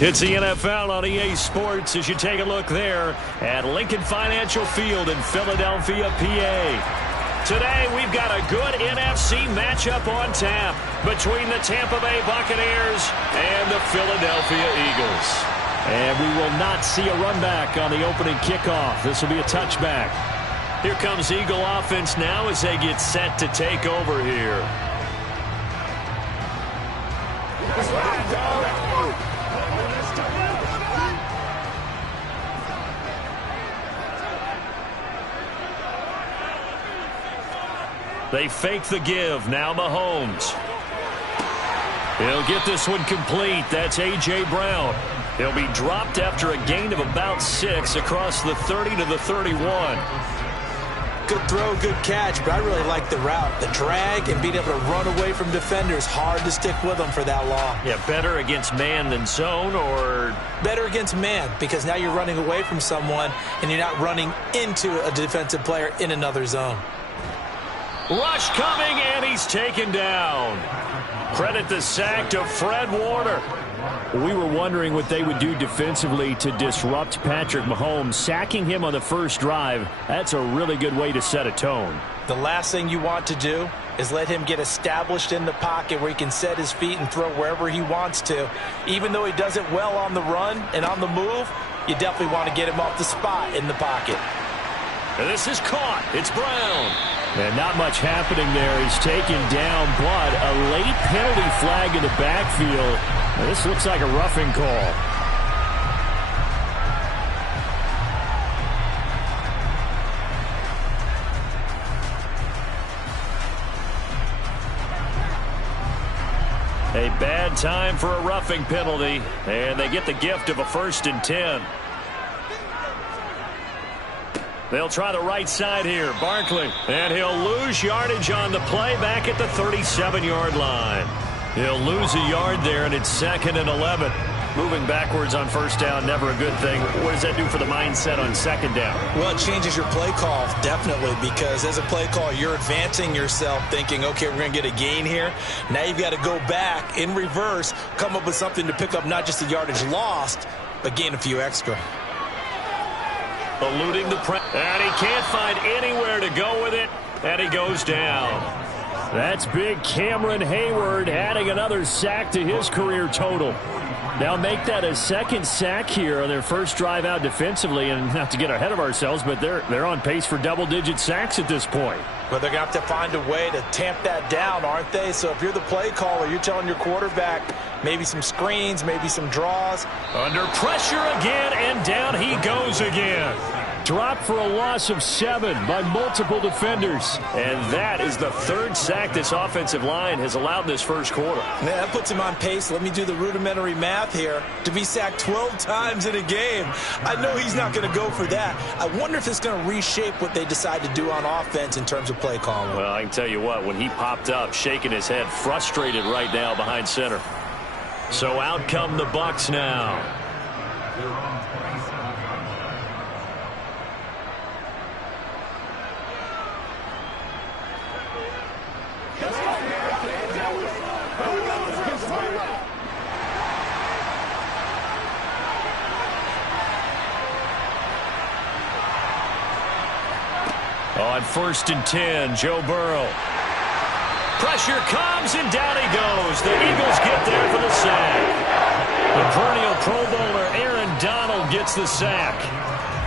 It's the NFL on EA Sports as you take a look there at Lincoln Financial Field in Philadelphia, PA. Today, we've got a good NFC matchup on tap between the Tampa Bay Buccaneers and the Philadelphia Eagles. And we will not see a run back on the opening kickoff. This will be a touchback. Here comes Eagle offense now as they get set to take over here. They fake the give. Now Mahomes. He'll get this one complete. That's A.J. Brown. He'll be dropped after a gain of about 6 across the 30 to the 31. Good throw, good catch, but I really like the route. The drag and being able to run away from defenders. Hard to stick with them for that long. Yeah, better against man than zone, or? Better against man, because now you're running away from someone and you're not running into a defensive player in another zone. Rush coming, and he's taken down. Credit the sack to Fred Warner. We were wondering what they would do defensively to disrupt Patrick Mahomes. Sacking him on the first drive, that's a really good way to set a tone. The last thing you want to do is let him get established in the pocket where he can set his feet and throw wherever he wants to. Even though he does it well on the run and on the move, you definitely want to get him off the spot in the pocket. And this is caught. It's Brown. And not much happening there. He's taken down, but a late penalty flag in the backfield. Now, this looks like a roughing call. A bad time for a roughing penalty, and they get the gift of a 1st and 10. They'll try the right side here. Barkley. And he'll lose yardage on the play back at the 37-yard line. He'll lose a yard there, and it's 2nd and 11. Moving backwards on 1st down, never a good thing. What does that do for the mindset on 2nd down? Well, it changes your play call, definitely, because as a play call, you're advancing yourself thinking, okay, we're going to get a gain here. Now you've got to go back in reverse, come up with something to pick up not just the yardage lost, but gain a few extra. Eluding the press, and he can't find anywhere to go with it, and he goes down. That's big Cameron Hayward adding another sack to his career total. Now make that a 2nd sack here on their first drive out defensively, and not to get ahead of ourselves, but they're on pace for double-digit sacks at this point. But they're going to have to find a way to tamp that down, aren't they? So if you're the play caller, you're telling your quarterback maybe some screens, maybe some draws. Under pressure again, and down he goes again. Dropped for a loss of 7 by multiple defenders. And that is the 3rd sack this offensive line has allowed this first quarter. Man, that puts him on pace. Let me do the rudimentary math here. To be sacked 12 times in a game. I know he's not going to go for that. I wonder if it's going to reshape what they decide to do on offense in terms of play calling. Well, I can tell you what, when he popped up, shaking his head, frustrated right now behind center. So out come the Bucs now. On 1st and 10, Joe Burrow. Pressure comes, and down he goes. The Eagles get there for the sack. The perennial Pro Bowler Aaron Donald gets the sack.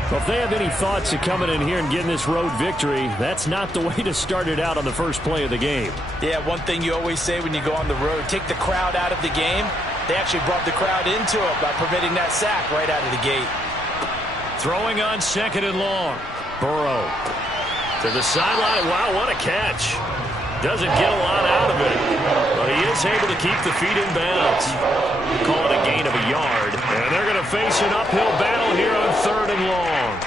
Well, if they have any thoughts of coming in here and getting this road victory, that's not the way to start it out on the first play of the game. Yeah, one thing you always say when you go on the road, take the crowd out of the game. They actually brought the crowd into it by permitting that sack right out of the gate. Throwing on 2nd and long. Burrow to the sideline. Wow, what a catch. Doesn't get a lot out of it, but he is able to keep the feet in bounds. Call it a gain of a yard, and they're going to face an uphill battle here on 3rd and long.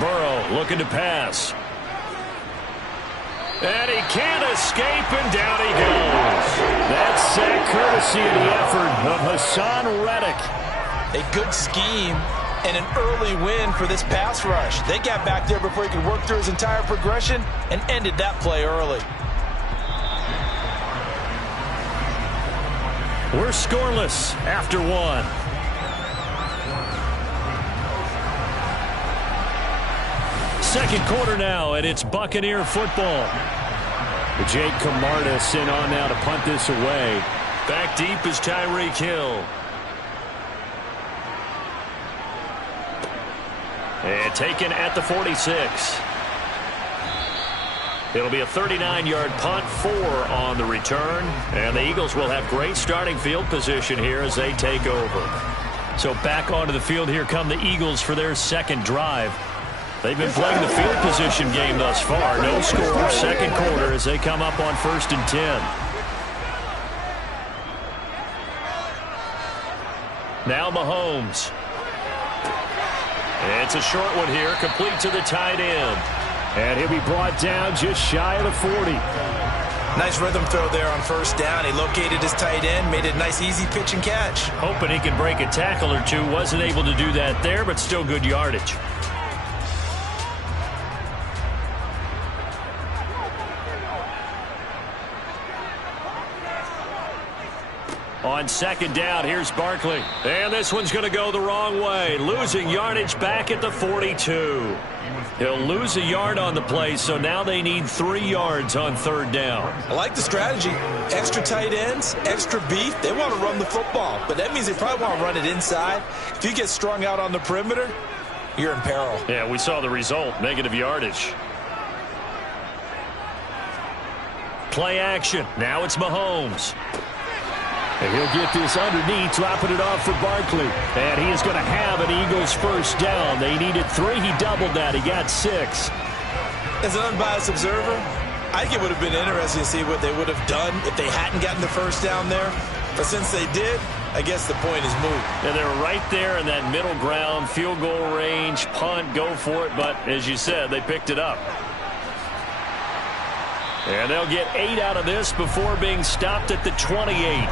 Burrow looking to pass. And he can't escape, and down he goes. That's sack courtesy of the effort of Hassan Reddick. A good scheme and an early win for this pass rush. They got back there before he could work through his entire progression and ended that play early. We're scoreless after one. Second quarter now, and it's Buccaneer football. Jake Camarda sent on now to punt this away. Back deep is Tyreek Hill. And taken at the 46. It'll be a 39-yard punt, 4 on the return. And the Eagles will have great starting field position here as they take over. So back onto the field here come the Eagles for their second drive. They've been playing the field position game thus far. No score, second quarter as they come up on 1st and 10. Now Mahomes. It's a short one here, complete to the tight end. And he'll be brought down just shy of the 40. Nice rhythm throw there on 1st down. He located his tight end, made it a nice easy pitch and catch. Hoping he could break a tackle or two. Wasn't able to do that there, but still good yardage. On 2nd down, here's Barkley. And this one's going to go the wrong way. Losing yardage back at the 42. He'll lose a yard on the play, so now they need 3 yards on 3rd down. I like the strategy. Extra tight ends, extra beef. They want to run the football, but that means they probably want to run it inside. If you get strung out on the perimeter, you're in peril. Yeah, we saw the result, negative yardage. Play action. Now it's Mahomes. And he'll get this underneath, dropping it off for Barkley. And he is going to have an Eagles 1st down. They needed 3. He doubled that. He got 6. As an unbiased observer, I think it would have been interesting to see what they would have done if they hadn't gotten the 1st down there. But since they did, I guess the point is moot. And they were right there in that middle ground, field goal range, punt, go for it. But as you said, they picked it up. And they'll get 8 out of this before being stopped at the 28.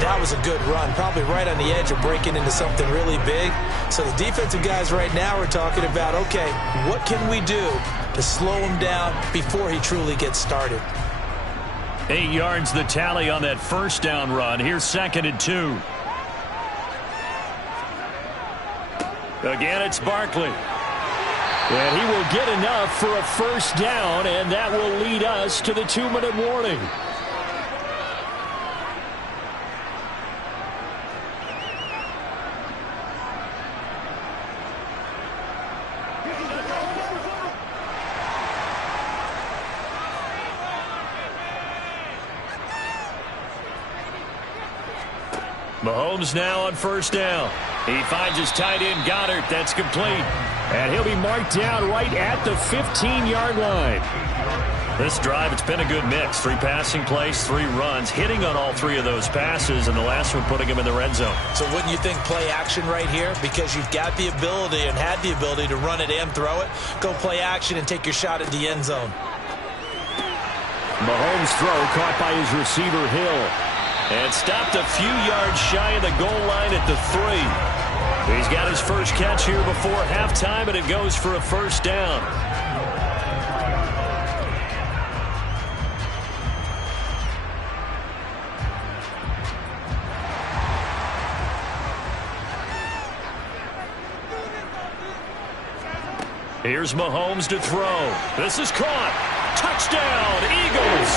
That was a good run, probably right on the edge of breaking into something really big. So the defensive guys right now are talking about, okay, what can we do to slow him down before he truly gets started? 8 yards the tally on that 1st down run. Here's 2nd and 2. Again, it's Barkley. And he will get enough for a 1st down, and that will lead us to the 2-minute warning. Mahomes now on 1st down. He finds his tight end, Goddard. That's complete. And he'll be marked down right at the 15-yard line. This drive, it's been a good mix. 3 passing plays, 3 runs, hitting on all 3 of those passes, and the last one putting him in the red zone. So wouldn't you think play action right here? Because you've got the ability and had the ability to run it and throw it. Go play action and take your shot at the end zone. Mahomes' throw caught by his receiver, Hill. And stopped a few yards shy of the goal line at the 3. He's got his first catch here before halftime, and it goes for a 1st down. Here's Mahomes to throw. This is caught. Touchdown, Eagles.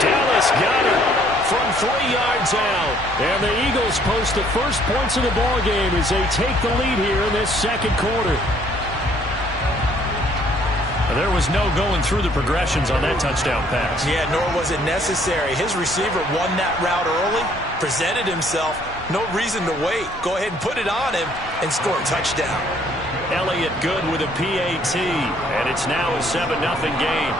Dallas Goedert from 3 yards out. And the Eagles post the first points of the ball game as they take the lead here in this 2nd quarter. There was no going through the progressions on that touchdown pass. Yeah, nor was it necessary. His receiver won that route early, presented himself. No reason to wait. Go ahead and put it on him and score a touchdown. Elliott good with a PAT, and it's now a 7-0 game.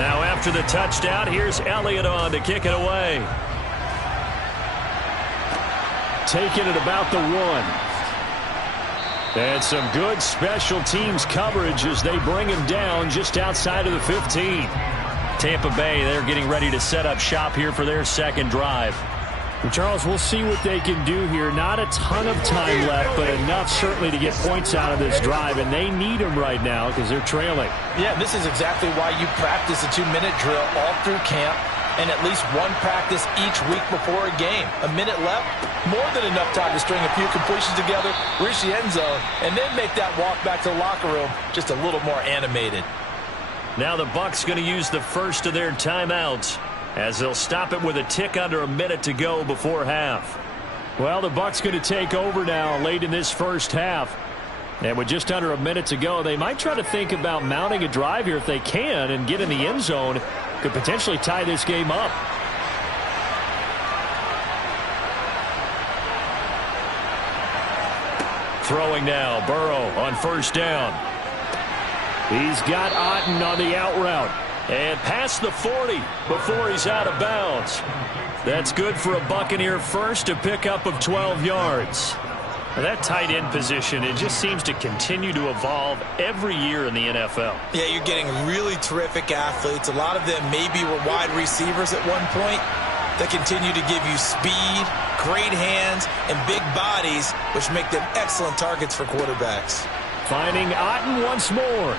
Now after the touchdown, here's Elliott on to kick it away. Taking it about the 1. And some good special teams coverage as they bring him down just outside of the 15. Tampa Bay, they're getting ready to set up shop here for their second drive. And Charles, we'll see what they can do here. Not a ton of time left, but enough certainly to get points out of this drive, and they need them right now because they're trailing. Yeah, this is exactly why you practice a 2-minute drill all through camp and at least one practice each week before a game. A minute left, more than enough time to string a few completions together, reach the end zone, and then make that walk back to the locker room just a little more animated. Now the Bucs going to use the first of their timeouts, as they'll stop it with a tick under a minute to go before half. Well, the Bucs going to take over now late in this first half. And with just under a minute to go, they might try to think about mounting a drive here if they can and get in the end zone. Could potentially tie this game up. Throwing now, Burrow on first down. He's got Otten on the out route. And past the 40 before he's out of bounds. That's good for a Buccaneer first, a pickup of 12 yards. Now that tight end position, it just seems to continue to evolve every year in the NFL. Yeah, you're getting really terrific athletes. A lot of them maybe were wide receivers at one point. They continue to give you speed, great hands, and big bodies, which make them excellent targets for quarterbacks. Finding Otten once more.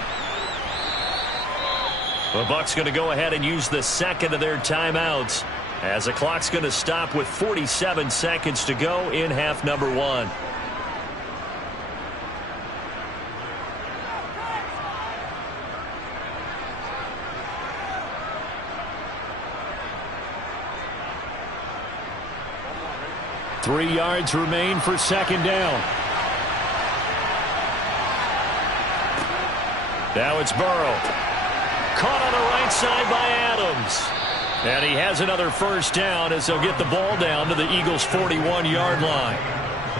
The Bucs going to go ahead and use the second of their timeouts, as the clock's going to stop with 47 seconds to go in half number 1. Three yards remain for second down. Now it's Burrow. Caught on the right side by Adams. And he has another first down as they'll get the ball down to the Eagles' 41-yard line.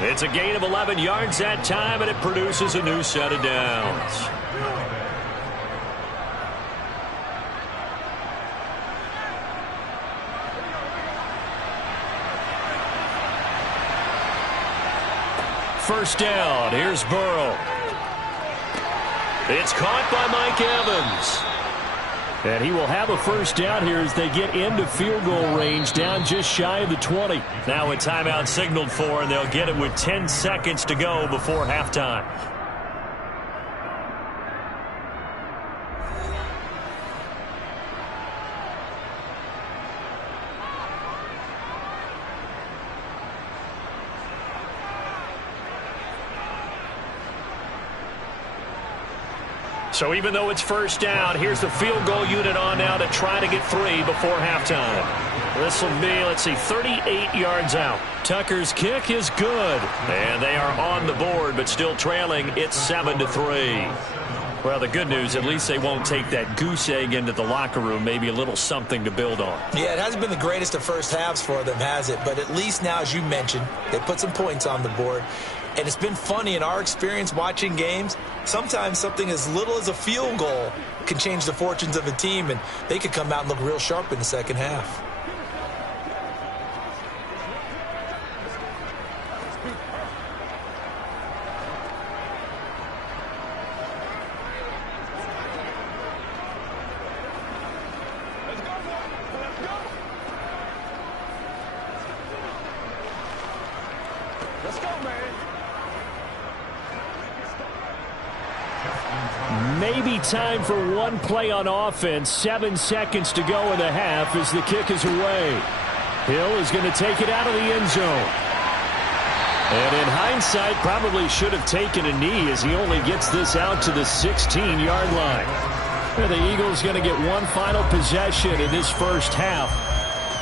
It's a gain of 11 yards that time, and it produces a new set of downs. First down. Here's Burrow. It's caught by Mike Evans. And he will have a first down here as they get into field goal range, down just shy of the 20. Now a timeout signaled for, and they'll get it with 10 seconds to go before halftime. So even though it's first down, here's the field goal unit on now to try to get 3 before halftime. This will be, let's see, 38 yards out. Tucker's kick is good. And they are on the board, but still trailing. It's 7-3. Well, the good news, at least they won't take that goose egg into the locker room. Maybe a little something to build on. Yeah, it hasn't been the greatest of first halves for them, has it? But at least now, as you mentioned, they put some points on the board. And it's been funny in our experience watching games. Sometimes something as little as a field goal can change the fortunes of a team, and they could come out and look real sharp in the second half. Maybe time for one play on offense. 7 seconds to go in the half as the kick is away. Hill is going to take it out of the end zone. And in hindsight, probably should have taken a knee as he only gets this out to the 16-yard line. And the Eagles going to get one final possession in this first half.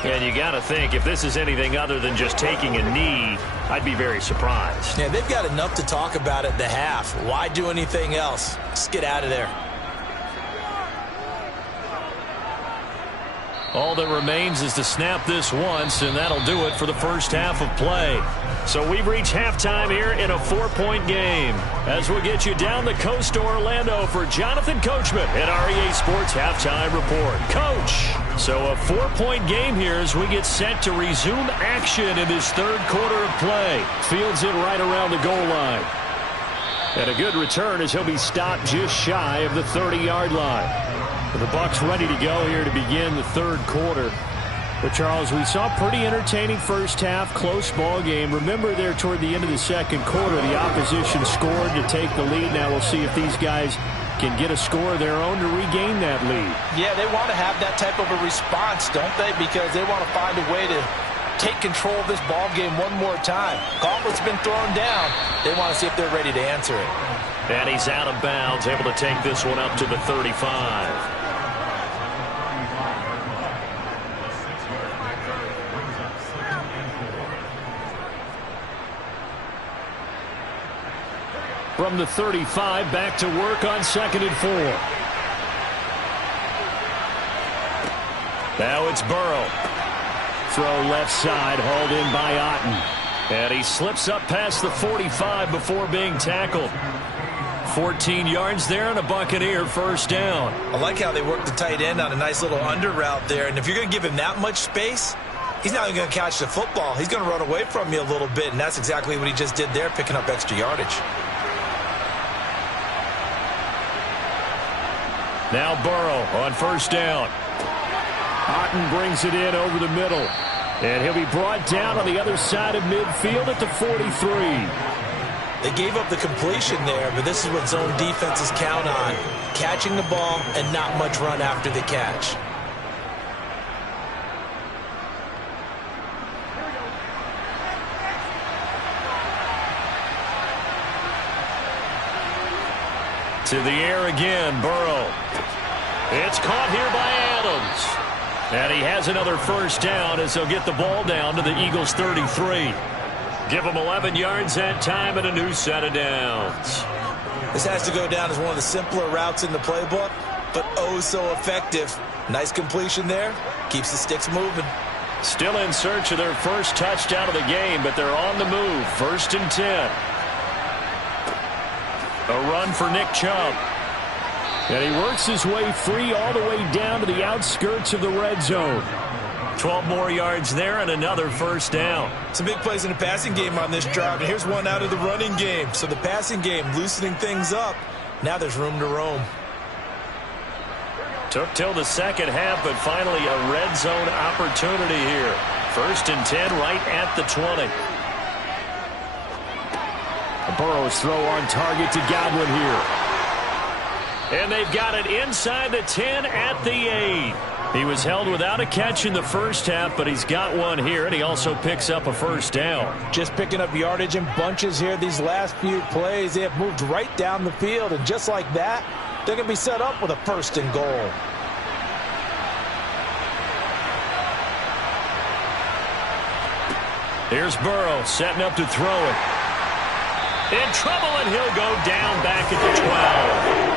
And you got to think, if this is anything other than just taking a knee, I'd be very surprised. Yeah, they've got enough to talk about at the half. Why do anything else? Just get out of there. All that remains is to snap this once, and that'll do it for the first half of play. So we've reached halftime here in a 4-point game. As we'll get you down the coast to Orlando for Jonathan Coachman at REA Sports Halftime Report. Coach, so a 4-point game here as we get set to resume action in this third quarter of play. Fields it right around the goal line. And a good return as he'll be stopped just shy of the 30-yard line. The Bucs ready to go here to begin the third quarter. But, Charles, we saw a pretty entertaining first half, close ball game. Remember there toward the end of the second quarter, the opposition scored to take the lead. Now we'll see if these guys can get a score of their own to regain that lead. Yeah, they want to have that type of a response, don't they? Because they want to find a way to take control of this ball game one more time. Gauntlet's been thrown down. They want to see if they're ready to answer it. And he's out of bounds, able to take this one up to the 35. From the 35, back to work on 2nd and 4. Now it's Burrow. Throw left side, hauled in by Otten. And he slips up past the 45 before being tackled. 14 yards there and a Buccaneer first down. I like how they work the tight end on a nice little under route there. And if you're going to give him that much space, he's not even going to catch the football. He's going to run away from you a little bit. And that's exactly what he just did there, picking up extra yardage. Now Burrow on first down. Otten brings it in over the middle. And he'll be brought down on the other side of midfield at the 43. They gave up the completion there, but this is what zone defenses count on. Catching the ball and not much run after the catch. To the air again, Burrow. It's caught here by Adams. And he has another first down as he'll get the ball down to the Eagles' 33. Give them 11 yards that time and a new set of downs. This has to go down as one of the simpler routes in the playbook, but oh so effective. Nice completion there. Keeps the sticks moving. Still in search of their first touchdown of the game, but they're on the move. 1st and 10. A run for Nick Chubb. And he works his way free all the way down to the outskirts of the red zone. 12 more yards there and another first down. Some big plays in the passing game on this drive, and here's one out of the running game. So the passing game loosening things up. Now there's room to roam. Took till the second half, but finally a red zone opportunity here. 1st and 10 right at the 20. Burrow's throw on target to Godwin here. And they've got it inside the 10 at the 8. He was held without a catch in the first half, but he's got one here, and he also picks up a first down. Just picking up yardage in bunches here these last few plays. They have moved right down the field, and just like that, they're going to be set up with a 1st and goal. Here's Burrow setting up to throw it. In trouble, and he'll go down back at the 12.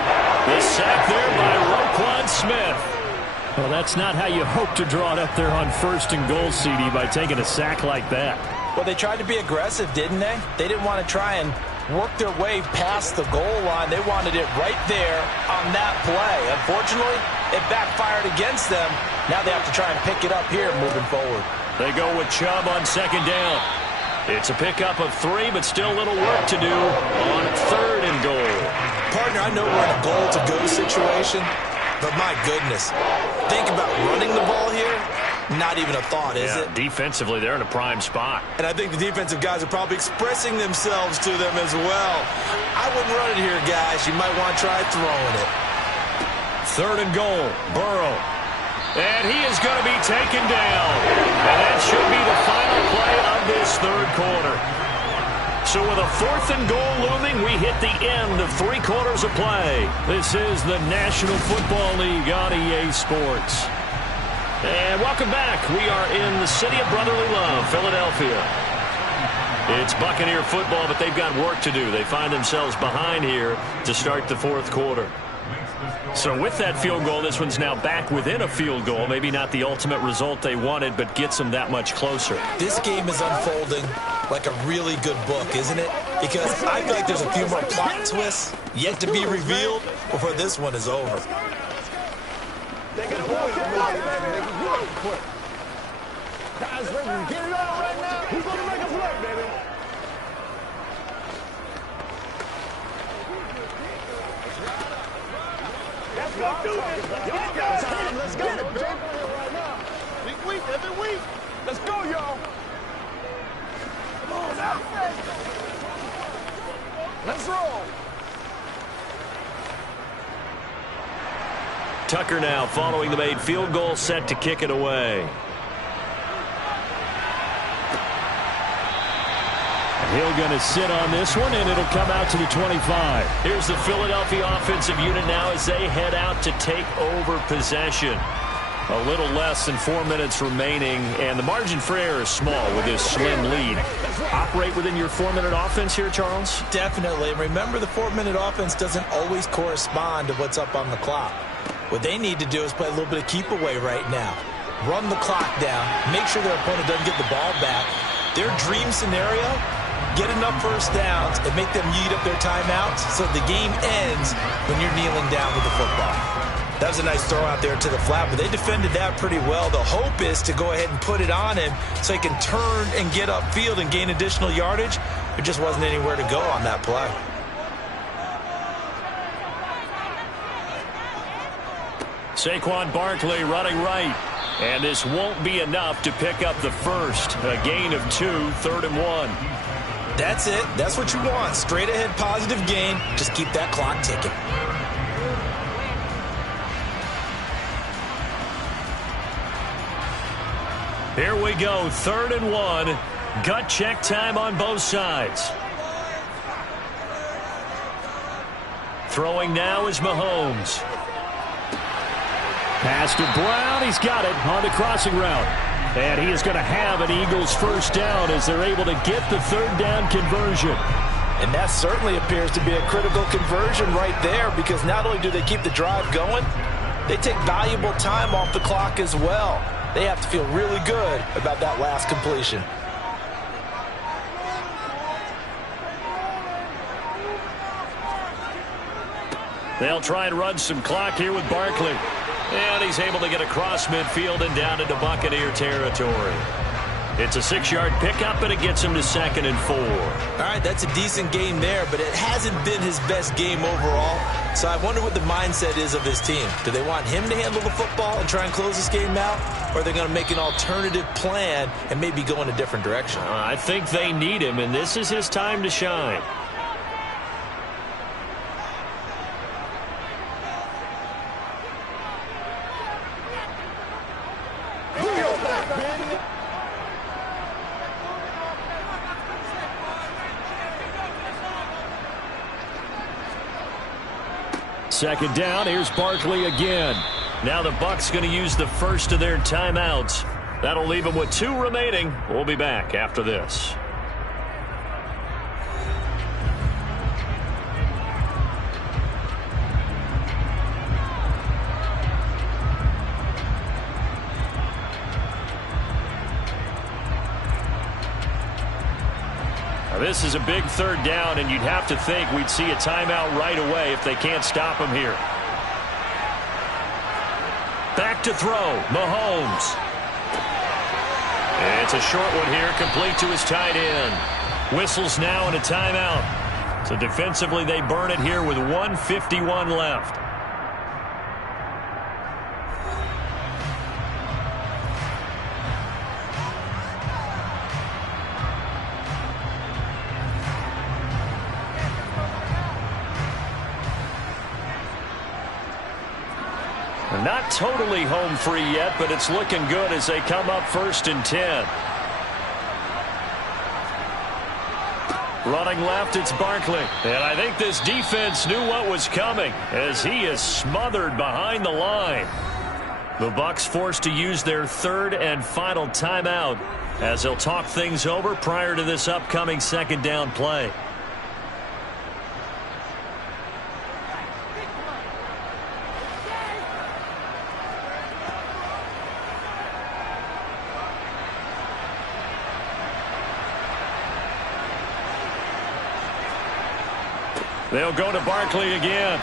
The sack there by Roquan Smith. Well, that's not how you hope to draw it up there on 1st and goal, CD, by taking a sack like that. Well, they tried to be aggressive, didn't they? They didn't want to try and work their way past the goal line. They wanted it right there on that play. Unfortunately, it backfired against them. Now they have to try and pick it up here moving forward. They go with Chubb on 2nd down. It's a pickup of 3, but still a little work to do on 3rd and goal. Partner, I know we're in a goal-to-go situation, but my goodness, think about running the ball here. Not even a thought, is it? Defensively, they're in a prime spot. And I think the defensive guys are probably expressing themselves to them as well. I wouldn't run it here, guys. You might want to try throwing it. 3rd and goal, Burrow. And he is going to be taken down. And that should be the final play of this third quarter. So with a 4th and goal looming, we hit the end of 3 quarters of play. This is the National Football League on EA Sports. And welcome back. We are in the city of brotherly love, Philadelphia. It's Buccaneer football, but they've got work to do. They find themselves behind here to start the 4th quarter. So with that field goal, this one's now back within a field goal. Maybe not the ultimate result they wanted, but gets them that much closer. This game is unfolding like a really good book, isn't it? Because I feel like there's a few more plot twists yet to be revealed before this one is over. Guys, ready to get it on right now? Who's going to make a play, baby? Let's go do this. Y'all guys, let's go, baby. Right now. Big week, every week. Let's go, y'all. Come on now. Let's roll. Tucker now following the made field goal, set to kick it away. He'll going to sit on this one, and it'll come out to the 25. Here's the Philadelphia offensive unit now as they head out to take over possession. A little less than 4 minutes remaining, and the margin for error is small with this slim lead. Operate within your 4-minute offense here, Charles? Definitely. Remember, the 4-minute offense doesn't always correspond to what's up on the clock. What they need to do is play a little bit of keep away right now. Run the clock down. Make sure their opponent doesn't get the ball back. Their dream scenario, get enough first downs and make them yeet up their timeouts so the game ends when you're kneeling down with the football. That was a nice throw out there to the flat, but they defended that pretty well. The hope is to go ahead and put it on him so he can turn and get upfield and gain additional yardage. There just wasn't anywhere to go on that play. Saquon Barkley running right. And this won't be enough to pick up the first. A gain of 2, 3rd and 1. That's it. That's what you want. Straight ahead positive gain. Just keep that clock ticking. Here we go, 3rd and 1. Gut check time on both sides. Throwing now is Mahomes. Pass to Brown. He's got it on the crossing route. And he is going to have an Eagles first down as they're able to get the 3rd down conversion. And that certainly appears to be a critical conversion right there, because not only do they keep the drive going, they take valuable time off the clock as well. They have to feel really good about that last completion. They'll try and run some clock here with Barkley. And he's able to get across midfield and down into Buccaneer territory. It's a 6-yard pickup, and it gets him to 2nd and 4. All right, that's a decent game there, but it hasn't been his best game overall. So I wonder what the mindset is of his team. Do they want him to handle the football and try and close this game out? Or are they going to make an alternative plan and maybe go in a different direction? I think they need him, and this is his time to shine. Second down, here's Barkley again. Now the Bucs going to use the first of their timeouts. That'll leave them with 2 remaining. We'll be back after this. This is a big 3rd down, and you'd have to think we'd see a timeout right away if they can't stop him here. Back to throw, Mahomes. And it's a short one here, complete to his tight end. Whistles now and a timeout. So defensively, they burn it here with 1:51 left. Not totally home free yet, but it's looking good as they come up 1st and 10. Running left, it's Barkley. And I think this defense knew what was coming as he is smothered behind the line. The Bucs forced to use their 3rd and final timeout as they'll talk things over prior to this upcoming 2nd down play. They'll go to Barkley again.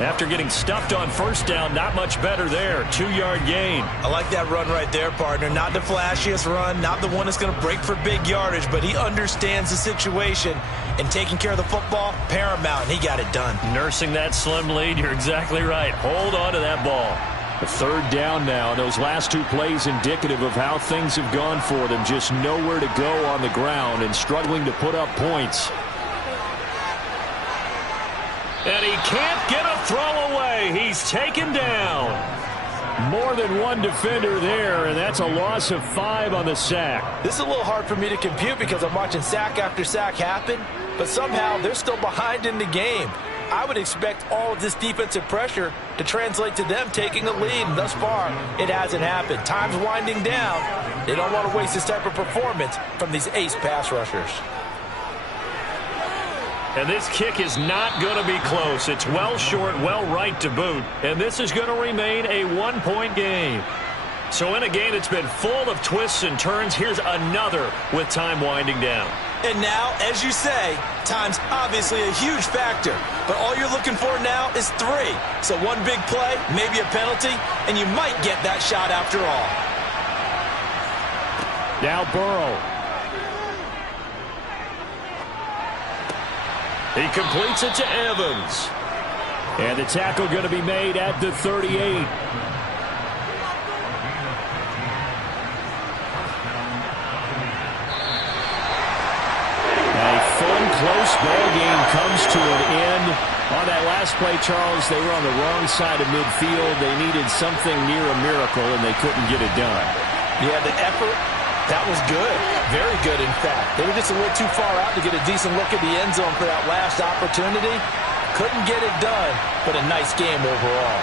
After getting stuffed on first down, not much better there. 2-yard gain. I like that run right there, partner. Not the flashiest run, not the one that's going to break for big yardage, but he understands the situation, and taking care of the football, paramount, and he got it done. Nursing that slim lead, you're exactly right. Hold on to that ball. A third down now, and those last 2 plays indicative of how things have gone for them. Just nowhere to go on the ground and struggling to put up points. And he can't get a throw away. He's taken down. More than one defender there, and that's a loss of 5 on the sack. This is a little hard for me to compute because I'm watching sack after sack happen, but somehow they're still behind in the game. I would expect all of this defensive pressure to translate to them taking a lead, and thus far, it hasn't happened. Time's winding down. They don't want to waste this type of performance from these ace pass rushers. And this kick is not going to be close. It's well short, well right to boot. And this is going to remain a 1-point game. So in a game that's been full of twists and turns, here's another with time winding down. And now, as you say, time's obviously a huge factor. But all you're looking for now is 3. So one big play, maybe a penalty, and you might get that shot after all. Now Burrow. He completes it to Evans. And the tackle going to be made at the 38. A fun, close ball game comes to an end. On that last play, Charles, they were on the wrong side of midfield. They needed something near a miracle, and they couldn't get it done. Yeah, the effort, that was good. Very good, in fact. They were just a little too far out to get a decent look at the end zone for that last opportunity. Couldn't get it done, but a nice game overall.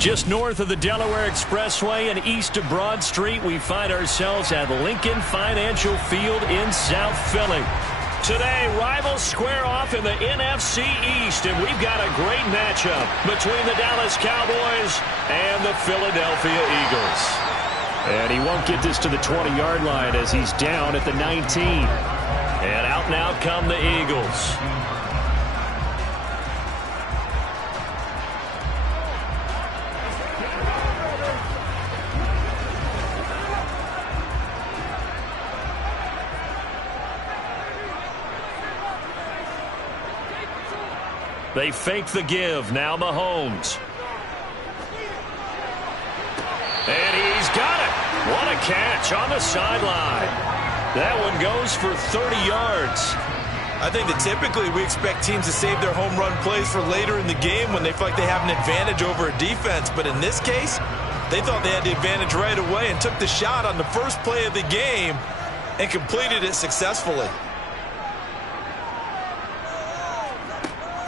Just north of the Delaware Expressway and east of Broad Street, we find ourselves at Lincoln Financial Field in South Philly. Today, rivals square off in the NFC East, and we've got a great matchup between the Dallas Cowboys and the Philadelphia Eagles. And he won't get this to the 20-yard line as he's down at the 19. And out and out come the Eagles. They fake the give. Now Mahomes. And he's got it. What a catch on the sideline. That one goes for 30 yards. I think that typically we expect teams to save their home run plays for later in the game when they feel like they have an advantage over a defense. But in this case, they thought they had the advantage right away and took the shot on the first play of the game and completed it successfully.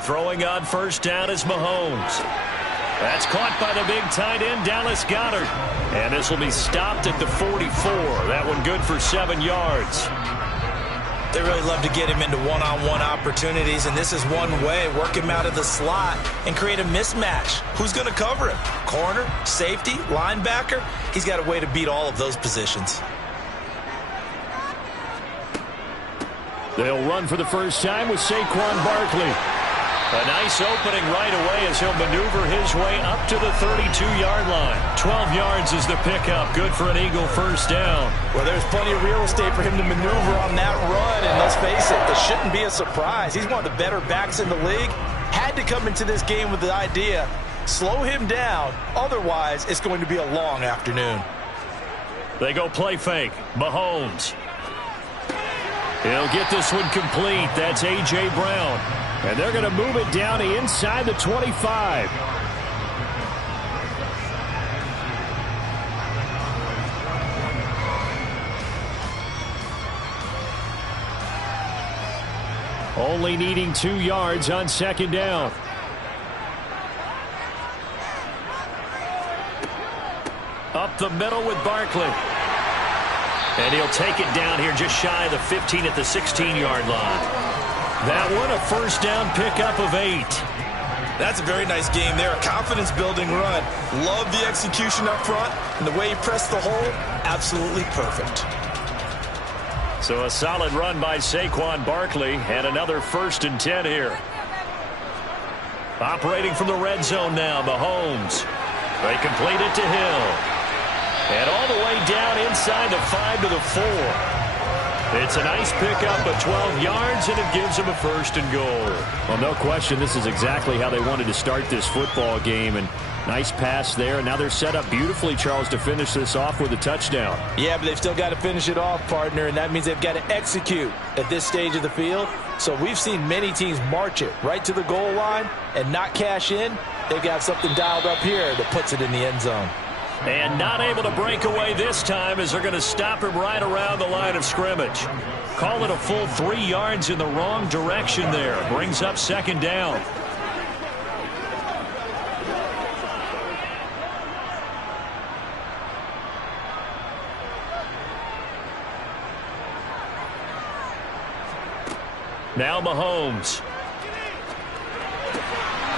Throwing on first down is Mahomes. That's caught by the big tight end, Dallas Goedert. And this will be stopped at the 44. That one good for 7 yards. They really love to get him into one-on-one opportunities, and this is one way. Work him out of the slot and create a mismatch. Who's going to cover him? Corner, safety, linebacker? He's got a way to beat all of those positions. They'll run for the first time with Saquon Barkley. A nice opening right away as he'll maneuver his way up to the 32-yard line. 12 yards is the pickup. Good for an Eagle first down. Well, there's plenty of real estate for him to maneuver on that run, and let's face it, this shouldn't be a surprise. He's one of the better backs in the league. Had to come into this game with the idea, slow him down, otherwise it's going to be a long afternoon. They go play fake. Mahomes. He'll get this one complete. That's A.J. Brown. And they're going to move it down inside the 25. Only needing 2 yards on second down. Up the middle with Barkley. And he'll take it down here just shy of the 15 at the 16-yard line. That one, a first down pickup of 8. That's a very nice game there. A confidence-building run. Love the execution up front. And the way he pressed the hole, absolutely perfect. So a solid run by Saquon Barkley. And another 1st and 10 here. Operating from the red zone now, Mahomes. They complete it to Hill. And all the way down inside the 5 to the 4. It's a nice pickup of 12 yards, and it gives them a 1st and goal. Well, no question, this is exactly how they wanted to start this football game. And nice pass there. And now they're set up beautifully, Charles, to finish this off with a touchdown. Yeah, but they've still got to finish it off, partner, and that means they've got to execute at this stage of the field. So we've seen many teams march it right to the goal line and not cash in. They've got something dialed up here that puts it in the end zone. And not able to break away this time as they're going to stop him right around the line of scrimmage. Call it a full 3 yards in the wrong direction there. Brings up second down. Now Mahomes.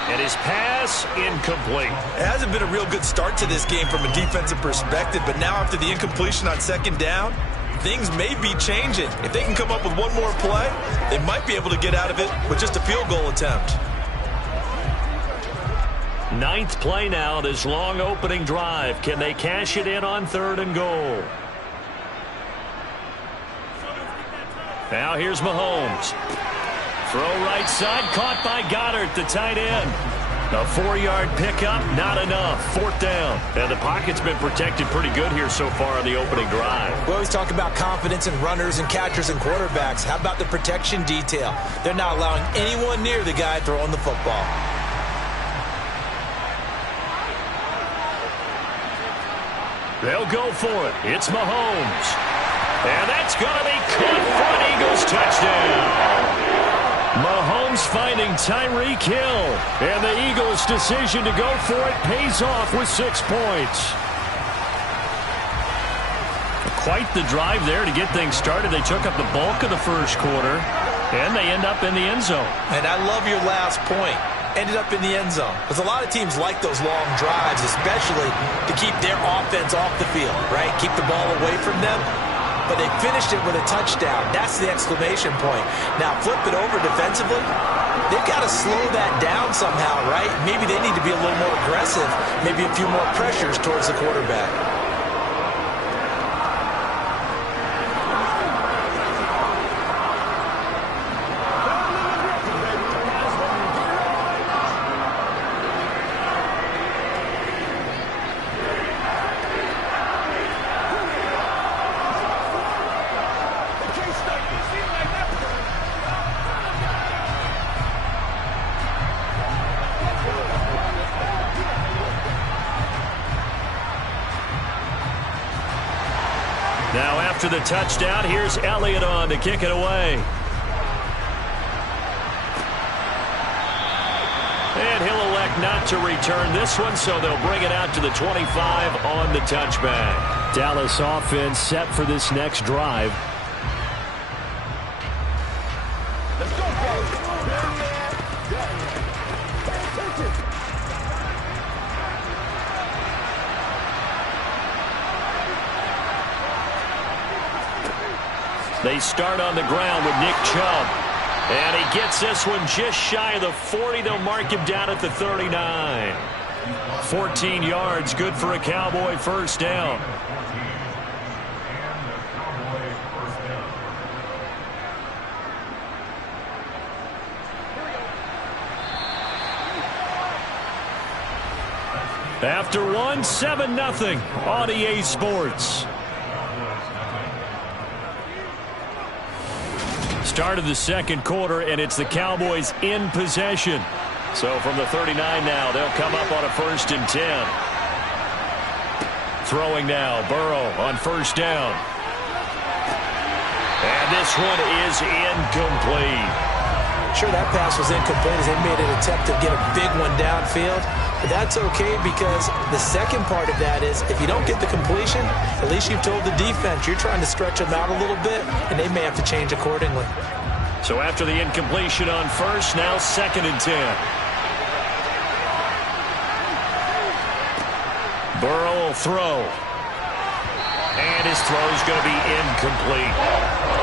And his pass incomplete. It hasn't been a real good start to this game from a defensive perspective, but now after the incompletion on second down, things may be changing. If they can come up with one more play, they might be able to get out of it with just a field goal attempt. 9th play now, this long opening drive. Can they cash it in on 3rd and goal? Now here's Mahomes. Throw right side, caught by Goedert, the tight end. A 4-yard pickup, not enough. 4th down. And the pocket's been protected pretty good here so far on the opening drive. We always talk about confidence in runners and catchers and quarterbacks. How about the protection detail? They're not allowing anyone near the guy throwing the football. They'll go for it. It's Mahomes. And that's going to be caught for an Eagles touchdown. Mahomes finding Tyreek Hill. And the Eagles' decision to go for it pays off with 6 points. Quite the drive there to get things started. They took up the bulk of the first quarter, and they end up in the end zone. And I love your last point. Ended up in the end zone. Because a lot of teams like those long drives, especially to keep their offense off the field, right? Keep the ball away from them. But they finished it with a touchdown. That's the exclamation point. Now flip it over defensively. They've got to slow that down somehow, right? Maybe they need to be a little more aggressive. Maybe a few more pressures towards the quarterback. Now after the touchdown, here's Elliott on to kick it away. And he'll elect not to return this one, so they'll bring it out to the 25 on the touchback. Dallas offense set for this next drive. Let's go, guys. They start on the ground with Nick Chubb. And he gets this one just shy of the 40. They'll mark him down at the 39. 14 yards, good for a Cowboy first down. After one, 7-0 on EA Sports. Start of the second quarter, and it's the Cowboys in possession. So from the 39 now, they'll come up on a 1st and 10. Throwing now, Burrow on first down. And this one is incomplete. Sure, that pass was incomplete as they made an attempt to get a big one downfield. But that's okay because the second part of that is if you don't get the completion, at least you've told the defense you're trying to stretch them out a little bit, and they may have to change accordingly. So after the incompletion on first, now 2nd and 10. Burrow will throw. And his throw is going to be incomplete.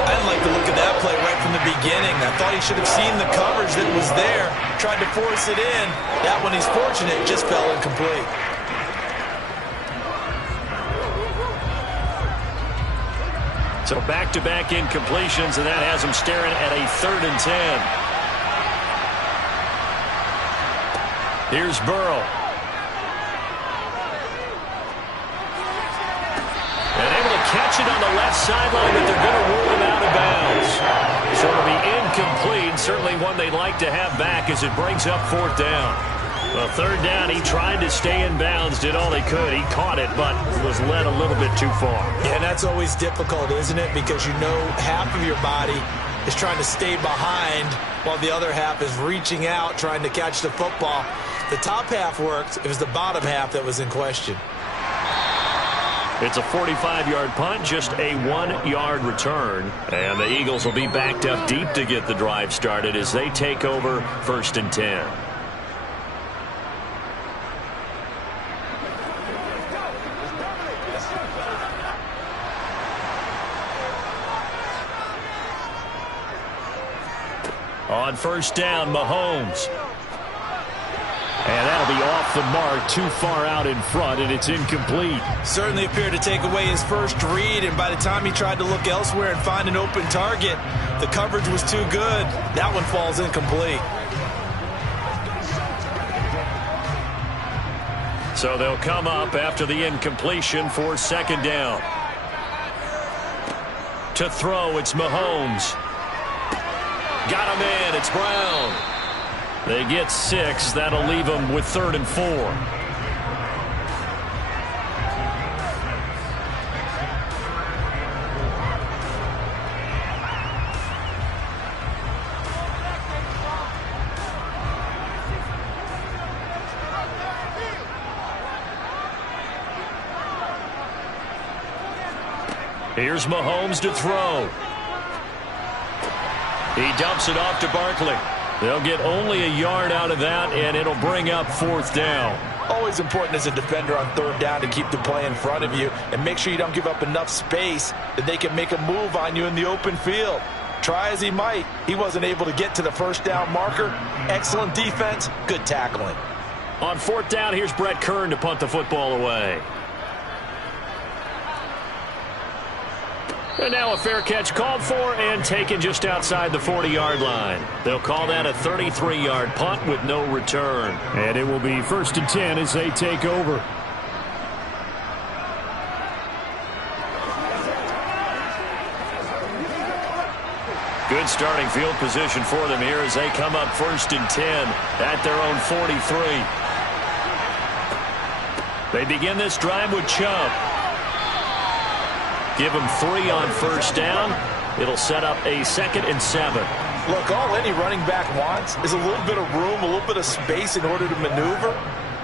I didn't like the look of that play right from the beginning. I thought he should have seen the coverage that was there, tried to force it in. That one, he's fortunate, just fell incomplete. So back-to-back incompletions, and that has him staring at a 3rd and 10. Here's Burrow. And able to catch it on the left sideline, but they're going to rule him out of bounds. So it'll be incomplete, certainly one they'd like to have back as it brings up 4th down. Well, 3rd down, he tried to stay in bounds, did all he could. He caught it, but was led a little bit too far. Yeah, and that's always difficult, isn't it? Because you know half of your body is trying to stay behind while the other half is reaching out, trying to catch the football. The top half worked. It was the bottom half that was in question. It's a 45-yard punt, just a 1-yard return. And the Eagles will be backed up deep to get the drive started as they take over 1st and 10. On first down, Mahomes. And that'll be off the mark, too far out in front, and it's incomplete. Certainly appeared to take away his first read, and by the time he tried to look elsewhere and find an open target, the coverage was too good. That one falls incomplete. So they'll come up after the incompletion for 2nd down. To throw, it's Mahomes. Got him in. It's Brown. They get 6. That'll leave them with 3rd and 4. Here's Mahomes to throw. He dumps it off to Barkley. They'll get only a yard out of that, and it'll bring up 4th down. Always important as a defender on 3rd down to keep the play in front of you and make sure you don't give up enough space that they can make a move on you in the open field. Try as he might, he wasn't able to get to the 1st down marker. Excellent defense, good tackling. On 4th down, here's Brett Kern to punt the football away. And now a fair catch called for and taken just outside the 40-yard line. They'll call that a 33-yard punt with no return. And it will be 1st and 10 as they take over. Good starting field position for them here as they come up 1st and 10 at their own 43. They begin this drive with Chubb. Give him 3 on 1st down. It'll set up a 2nd and 7. Look, all any running back wants is a little bit of room, a little bit of space in order to maneuver.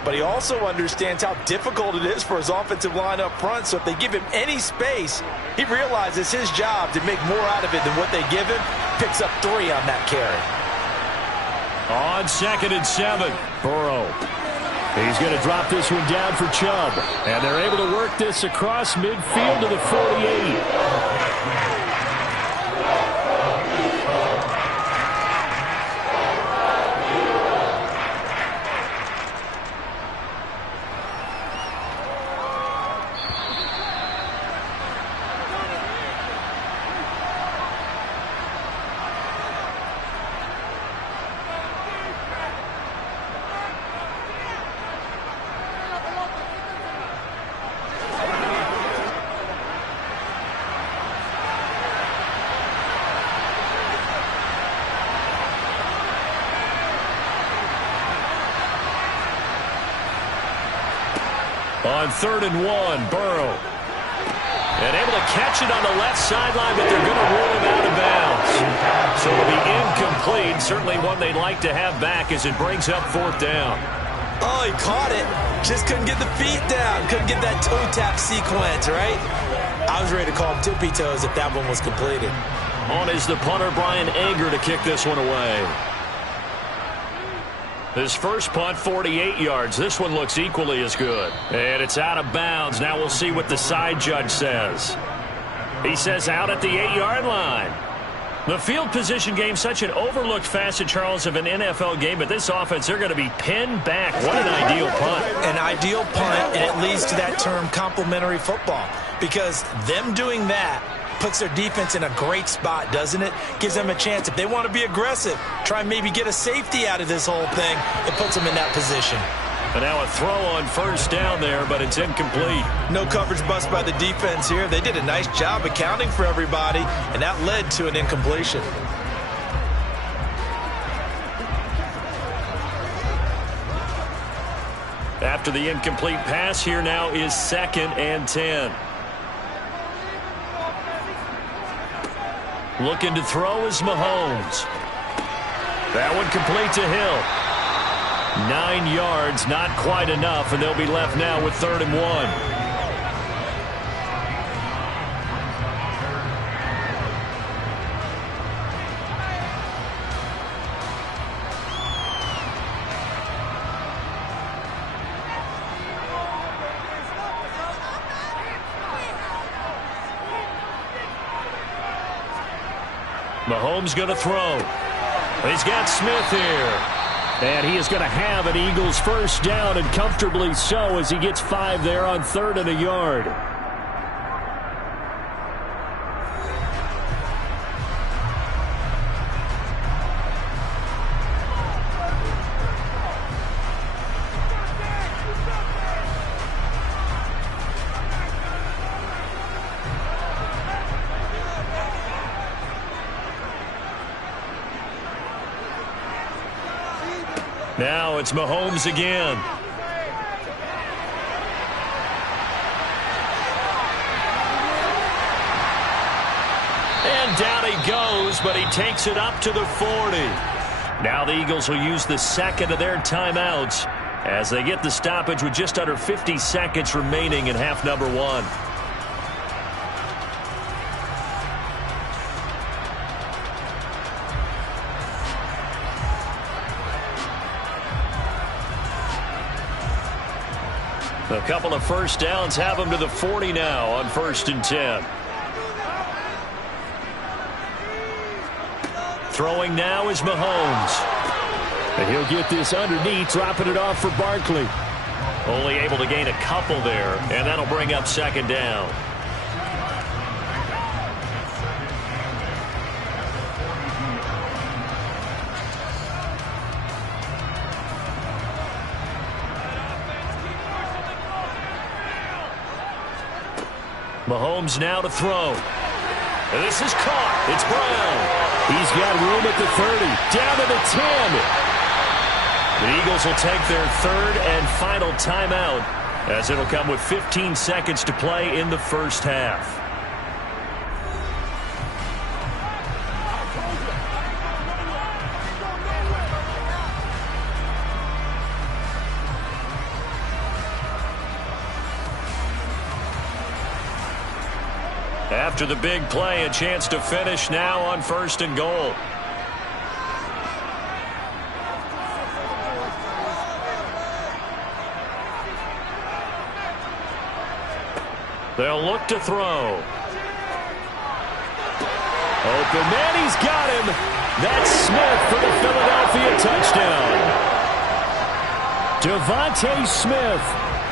But he also understands how difficult it is for his offensive line up front. So if they give him any space, he realizes his job to make more out of it than what they give him. Picks up 3 on that carry. On 2nd and 7. Burrow. He's going to drop this one down for Chubb. And they're able to work this across midfield to the 48. On 3rd and 1, Burrow. And able to catch it on the left sideline, but they're going to rule him out of bounds. So it'll be incomplete. Certainly one they'd like to have back as it brings up 4th down. Oh, he caught it. Just couldn't get the feet down. Couldn't get that toe tap sequence, right? I was ready to call him tippy toes if that one was completed. On is the punter, Brian Anger, to kick this one away. His first punt, 48 yards. This one looks equally as good. And it's out of bounds. Now we'll see what the side judge says. He says out at the 8-yard line. The field position game, such an overlooked facet, Charles, of an NFL game. But this offense, they're going to be pinned back. What an ideal punt. An ideal punt, and it leads to that term complementary football. Because them doing that puts their defense in a great spot, doesn't it? Gives them a chance. If they want to be aggressive, try and maybe get a safety out of this whole thing. It puts them in that position. And now a throw on 1st down there, but it's incomplete. No coverage bust by the defense here. They did a nice job accounting for everybody, and that led to an incompletion. After the incomplete pass, here now is 2nd and 10. Looking to throw is Mahomes. That one complete to Hill. 9 yards, not quite enough, and they'll be left now with 3rd and 1. Mahomes going to throw. He's got Smith here. And he is going to have an Eagles 1st down, and comfortably so, as he gets 5 there on 3rd and a yard. Now it's Mahomes again. And down he goes, but he takes it up to the 40. Now the Eagles will use the 2nd of their timeouts as they get the stoppage with just under 50 seconds remaining in half number 1. A couple of first downs have him to the 40 now on 1st and 10. Throwing now is Mahomes. And he'll get this underneath, dropping it off for Barkley. Only able to gain a couple there, and that'll bring up 2nd down. Mahomes now to throw. And this is caught. It's Brown. He's got room at the 30. Down to the 10. The Eagles will take their 3rd and final timeout, as it'll come with 15 seconds to play in the first half. After the big play, a chance to finish now on 1st and goal. They'll look to throw. Open man, he's got him. That's Smith for the Philadelphia touchdown. Devontae Smith.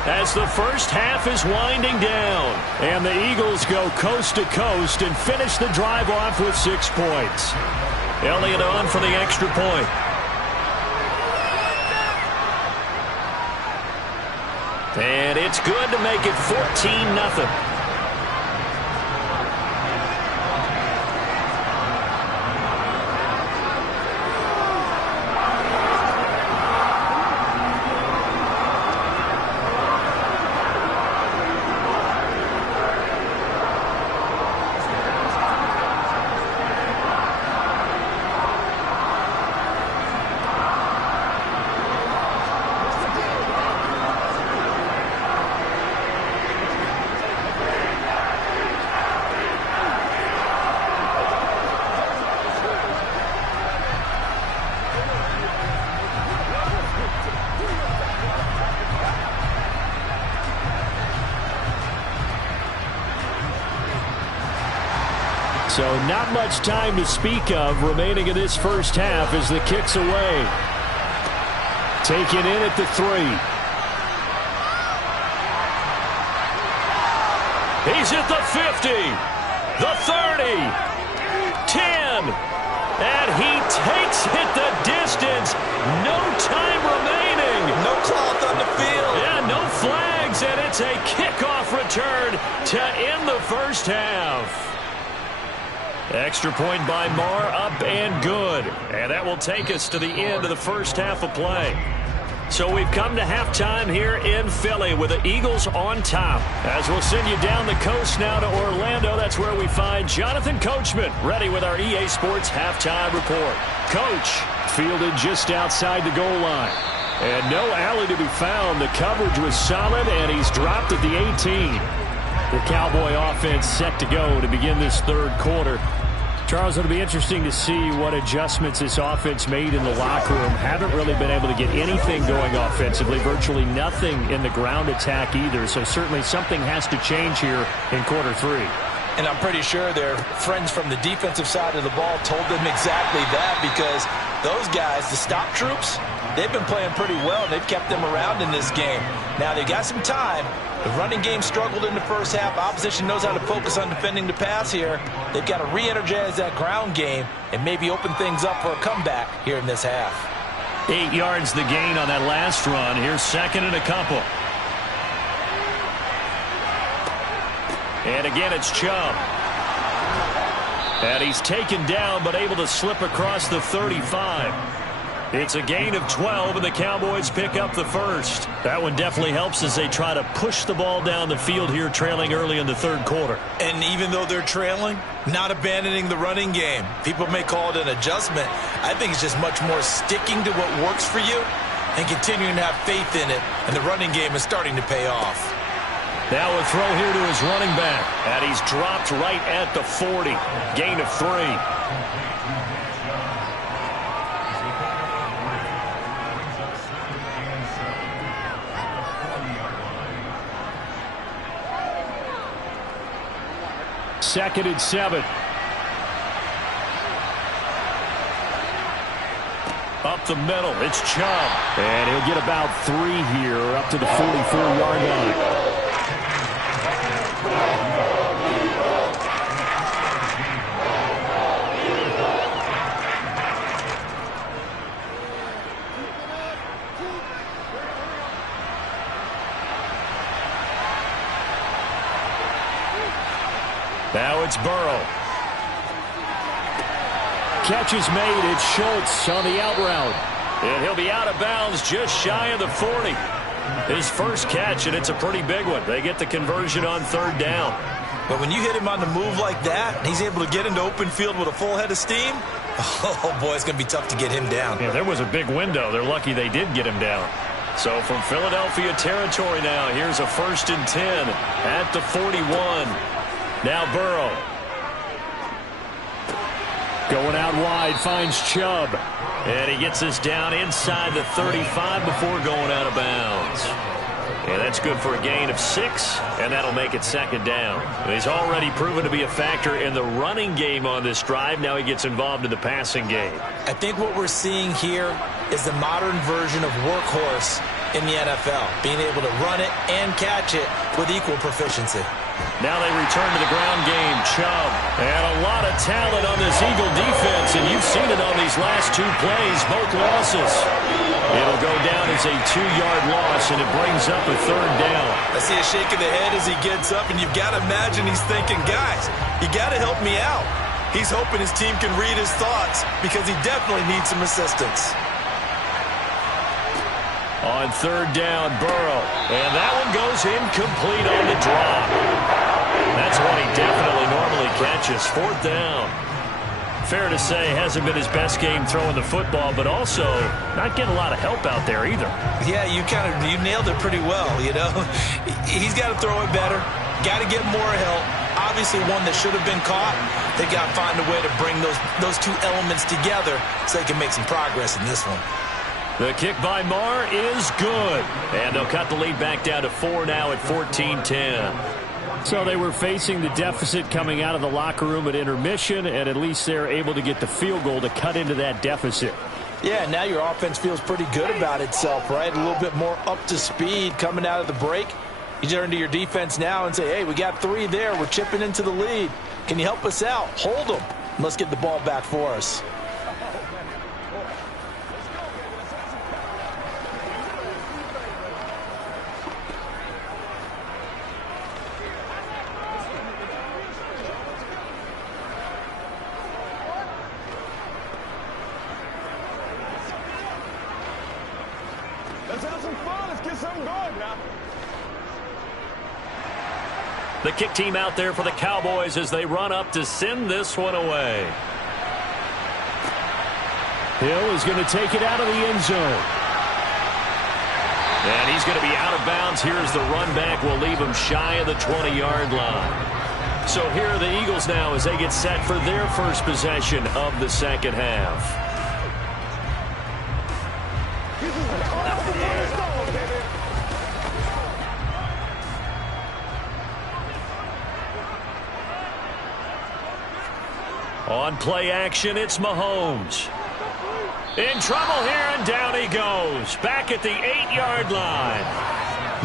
As the first half is winding down. And the Eagles go coast to coast and finish the drive off with 6 points. Elliott on for the extra point. And it's good to make it 14-0. So not much time to speak of remaining in this first half as the kick's away. Taken in at the 3. He's at the 50, the 30, 10, and he takes it the distance. No time remaining. No cloth on the field. Yeah, no flags, and it's a kickoff return to end the first half. Extra point by Marr, up and good. And that will take us to the end of the first half of play. So we've come to halftime here in Philly with the Eagles on top. As we'll send you down the coast now to Orlando, that's where we find Jonathan Coachman, ready with our EA Sports halftime report. Coach, fielded just outside the goal line. And no alley to be found. The coverage was solid, and he's dropped at the 18. The Cowboy offense set to go to begin this third quarter. Charles, it'll be interesting to see what adjustments this offense made in the locker room. Haven't really been able to get anything going offensively, virtually nothing in the ground attack either. So certainly something has to change here in quarter 3. And I'm pretty sure their friends from the defensive side of the ball told them exactly that, because those guys, the stop troops, they've been playing pretty well, and they've kept them around in this game. Now, they got some time. The running game struggled in the first half. Opposition knows how to focus on defending the pass here. They've got to re-energize that ground game and maybe open things up for a comeback here in this half. 8 yards the gain on that last run. Here's 2nd and a couple. And again, it's Chubb. And he's taken down, but able to slip across the 35. It's a gain of 12, and the Cowboys pick up the first. That one definitely helps as they try to push the ball down the field here, trailing early in the third quarter. And even though they're trailing, not abandoning the running game. People may call it an adjustment. I think it's just much more sticking to what works for you and continuing to have faith in it. And the running game is starting to pay off. Now a throw here to his running back. And he's dropped right at the 40. Gain of 3. 2nd and 7. Up the middle, it's Chubb. And he'll get about 3 here up to the 44-yard line. Now it's Burrow. Catch is made. It's Schultz on the out route. And he'll be out of bounds just shy of the 40. His first catch, and it's a pretty big one. They get the conversion on 3rd down. But when you hit him on the move like that, and he's able to get into open field with a full head of steam, oh, boy, it's going to be tough to get him down. Yeah, there was a big window. They're lucky they did get him down. So from Philadelphia territory now, here's a 1st and 10 at the 41. Now Burrow. Going out wide, finds Chubb. And he gets us down inside the 35 before going out of bounds. And that's good for a gain of 6, and that'll make it 2nd down. He's already proven to be a factor in the running game on this drive. Now he gets involved in the passing game. I think what we're seeing here is the modern version of workhorse in the NFL, being able to run it and catch it with equal proficiency. Now they return to the ground game. Chubb. And a lot of talent on this Eagle defense, and you've seen it on these last 2 plays, both losses. It'll go down as a 2-yard loss, and it brings up a 3rd down. I see a shake of the head as he gets up, and you've got to imagine he's thinking, guys, you got to help me out. He's hoping his team can read his thoughts because he definitely needs some assistance. On 3rd down, Burrow. And that one goes incomplete on the drop. That's one he definitely normally catches. 4th down. Fair to say, hasn't been his best game throwing the football, but also not getting a lot of help out there either. Yeah, you nailed it pretty well, you know. He's got to throw it better. Got to get more help. Obviously one that should have been caught. They got to find a way to bring those 2 elements together so they can make some progress in this one. The kick by Marr is good. And they'll cut the lead back down to 4 now at 14-10. So they were facing the deficit coming out of the locker room at intermission, and at least they're able to get the field goal to cut into that deficit. Yeah, now your offense feels pretty good about itself, right? A little bit more up to speed coming out of the break. You turn to your defense now and say, hey, we got 3 there. We're chipping into the lead. Can you help us out? Hold them. Let's get the ball back for us. Let's have some fun. Let's get something going now. The kick team out there for the Cowboys as they run up to send this one away. Hill is going to take it out of the end zone. And he's going to be out of bounds. Here's the run back. Will leave him shy of the 20-yard line. So here are the Eagles now as they get set for their first possession of the 2nd half. On play action, it's Mahomes. In trouble here, and down he goes. Back at the 8-yard line.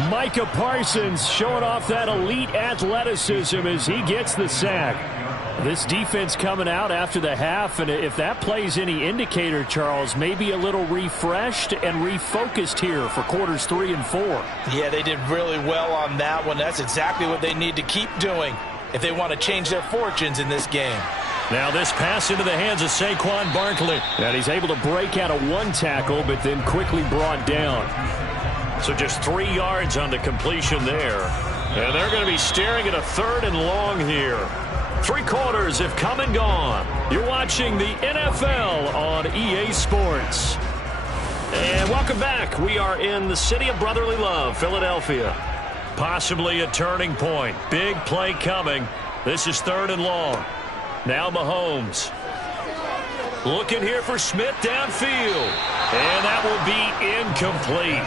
Micah Parsons showing off that elite athleticism as he gets the sack. This defense coming out after the half, and if that plays any indicator, Charles, maybe a little refreshed and refocused here for quarters 3 and 4. Yeah, they did really well on that one. That's exactly what they need to keep doing if they want to change their fortunes in this game. Now this pass into the hands of Saquon Barkley. And he's able to break out of 1 tackle, but then quickly brought down. So just 3 yards on the completion there. And they're going to be staring at a 3rd and long here. 3 quarters have come and gone. You're watching the NFL on EA Sports. And welcome back. We are in the city of brotherly love, Philadelphia. Possibly a turning point. Big play coming. This is 3rd and long. Now Mahomes. Looking here for Smith downfield. And that will be incomplete.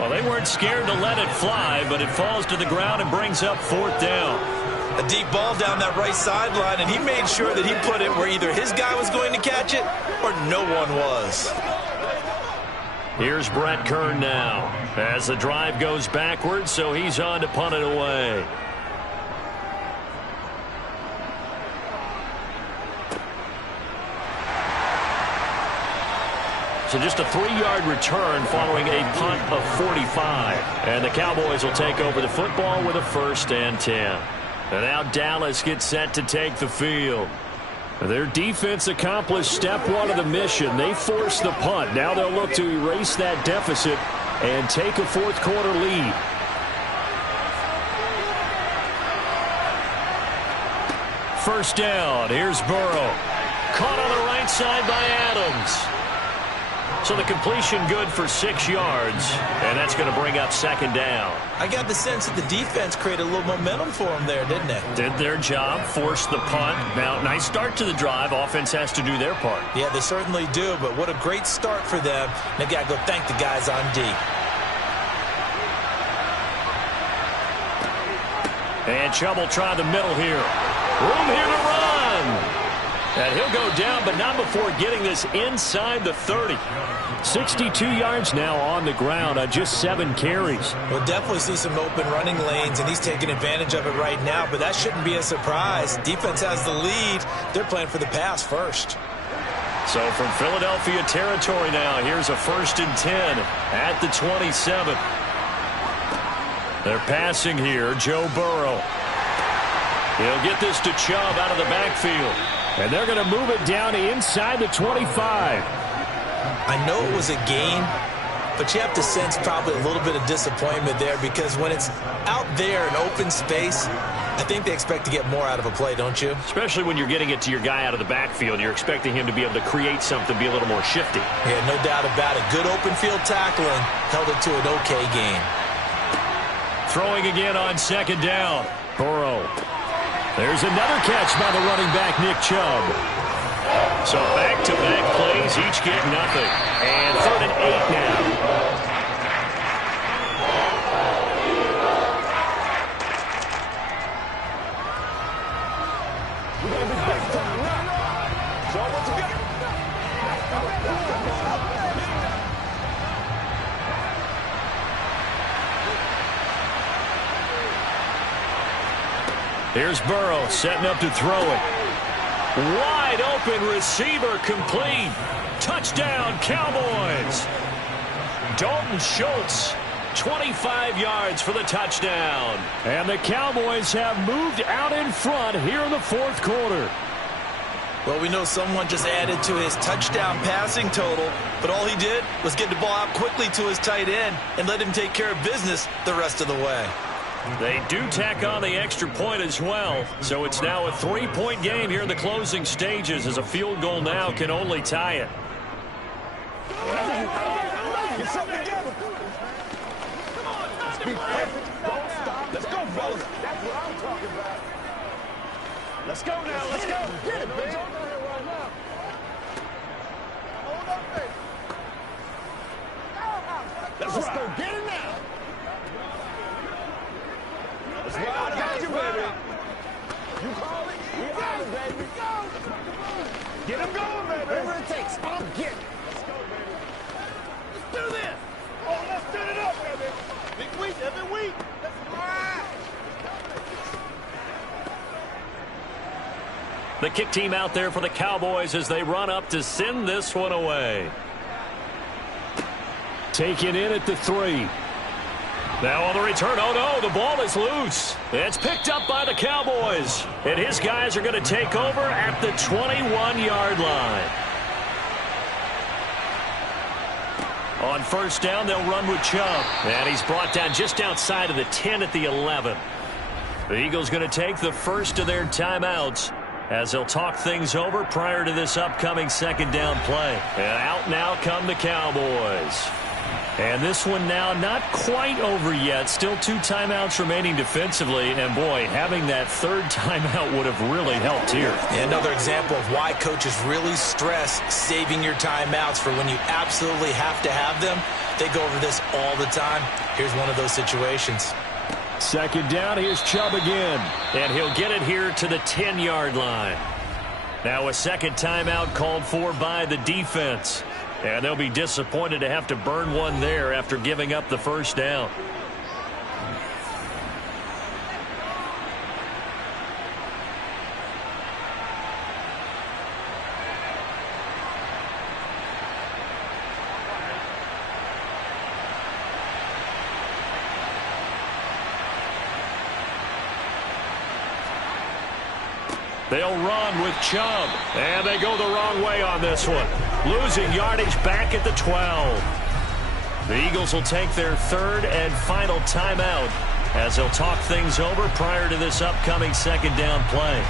Well, they weren't scared to let it fly, but it falls to the ground and brings up 4th down. A deep ball down that right sideline, and he made sure that he put it where either his guy was going to catch it or no one was. Here's Brett Kern now as the drive goes backwards, so he's on to punt it away. So just a 3-yard return following a punt of 45. And the Cowboys will take over the football with a 1st and 10. And now Dallas gets set to take the field. Their defense accomplished step 1 of the mission. They forced the punt. Now they'll look to erase that deficit and take a 4th quarter lead. First down. Here's Burrow. Caught on the right side by Adams. So the completion good for 6 yards, and that's going to bring up 2nd down. I got the sense that the defense created a little momentum for them there, didn't it? Did their job, forced the punt. Now, nice start to the drive. Offense has to do their part. Yeah, they certainly do, but what a great start for them. They got to go thank the guys on D. And Chubb will try the middle here. Room here to run. And he'll go down, but not before getting this inside the 30. 62 yards now on the ground on just 7 carries. We'll definitely see some open running lanes, and he's taking advantage of it right now, but that shouldn't be a surprise. Defense has the lead. They're playing for the pass first. So from Philadelphia territory now, here's a 1st and 10 at the 27. They're passing here, Joe Burrow. He'll get this to Chubb out of the backfield. And they're going to move it down inside the 25. I know it was a gain, but you have to sense probably a little bit of disappointment there because when it's out there in open space, I think they expect to get more out of a play, don't you? Especially when you're getting it to your guy out of the backfield. You're expecting him to be able to create something, be a little more shifty. Yeah, no doubt about it. Good open field tackling held it to an okay game. Throwing again on 2nd down. Burrow. There's another catch by the running back, Nick Chubb. So back-to-back plays, each get nothing. And 3rd and 8 now. Here's Burrow setting up to throw it. Wide open receiver complete. Touchdown, Cowboys. Dalton Schultz, 25 yards for the touchdown. And the Cowboys have moved out in front here in the 4th quarter. Well, we know someone just added to his touchdown passing total, but all he did was get the ball out quickly to his tight end and let him take care of business the rest of the way. They do tack on the extra point as well, so it's now a 3-point game here in the closing stages as a field goal now can only tie it. Get something together. Come on, be perfect. Don't stop. Let's go, fellas. That's what I'm talking about. Let's go now. Let's go. Get it, man. Hold up, baby. Let's go. Get it now. Let's ride. I got you, baby. You call it? You got it, baby. Get him going, baby. Whatever it takes. I'll get it. Let's go, baby. Let's do this. Oh, let's set it up, baby. Big week, every week. Let's ride. The kick team out there for the Cowboys as they run up to send this one away. Taken in at the 3. Now on the return, oh no, the ball is loose. It's picked up by the Cowboys. And his guys are going to take over at the 21-yard line. On 1st down, they'll run with Chubb. And he's brought down just outside of the 10 at the 11. The Eagles going to take the first of their timeouts as they'll talk things over prior to this upcoming 2nd down play. And out now come the Cowboys. And this one now not quite over yet. Still 2 timeouts remaining defensively. And, boy, having that 3rd timeout would have really helped here. Yeah, another example of why coaches really stress saving your timeouts for when you absolutely have to have them. They go over this all the time. Here's one of those situations. Second down, here's Chubb again. And he'll get it here to the 10-yard line. Now a second timeout called for by the defense. And they'll be disappointed to have to burn one there after giving up the first down. They'll run with Chubb. And they go the wrong way on this one. Losing yardage back at the 12. The Eagles will take their third and final timeout as they'll talk things over prior to this upcoming second down play.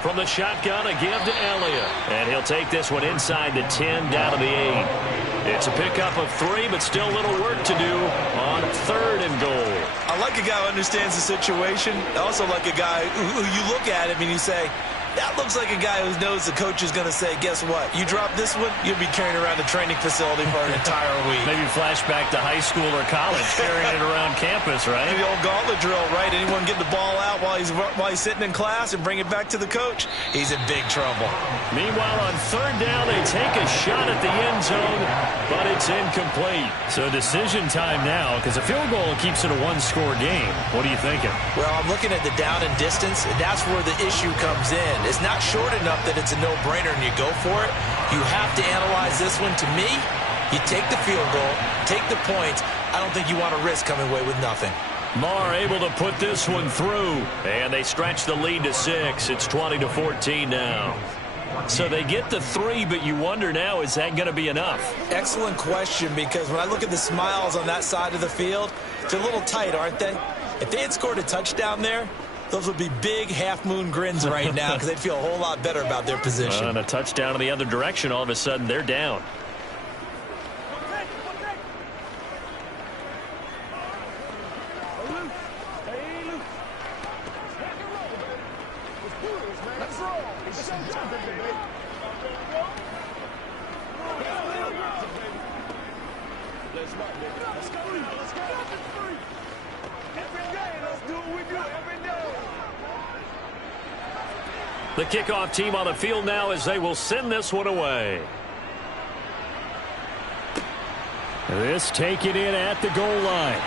From the shotgun, a give to Elliott. And he'll take this one inside the 10, down to the 8. It's a pickup of 3, but still a little work to do on third and goal. I like a guy who understands the situation. I also like a guy who you look at him and you say, that looks like a guy who knows the coach is going to say, guess what? You drop this one, you'll be carrying around the training facility for an entire week. Maybe flashback to high school or college, carrying it around campus, right? The old gauntlet drill, right? Anyone get the ball out while he's sitting in class and bring it back to the coach? He's in big trouble. Meanwhile, on third down, they take a shot at the end zone, but it's incomplete. So decision time now, because a field goal keeps it a one-score game. What are you thinking? Well, I'm looking at the down and distance, and that's where the issue comes in. It's not short enough that it's a no-brainer and you go for it. You have to analyze this one. To me, you take the field goal, take the points. I don't think you want to risk coming away with nothing. Marr able to put this one through, and they stretch the lead to 6. It's 20-14 now. So they get the 3, but you wonder now, is that going to be enough? Excellent question, because when I look at the smiles on that side of the field, they're a little tight, aren't they? If they had scored a touchdown there, those would be big half-moon grins right now because they'd feel a whole lot better about their position. And a touchdown in the other direction, all of a sudden they're down. The kickoff team on the field now as they will send this one away. This taken in at the goal line.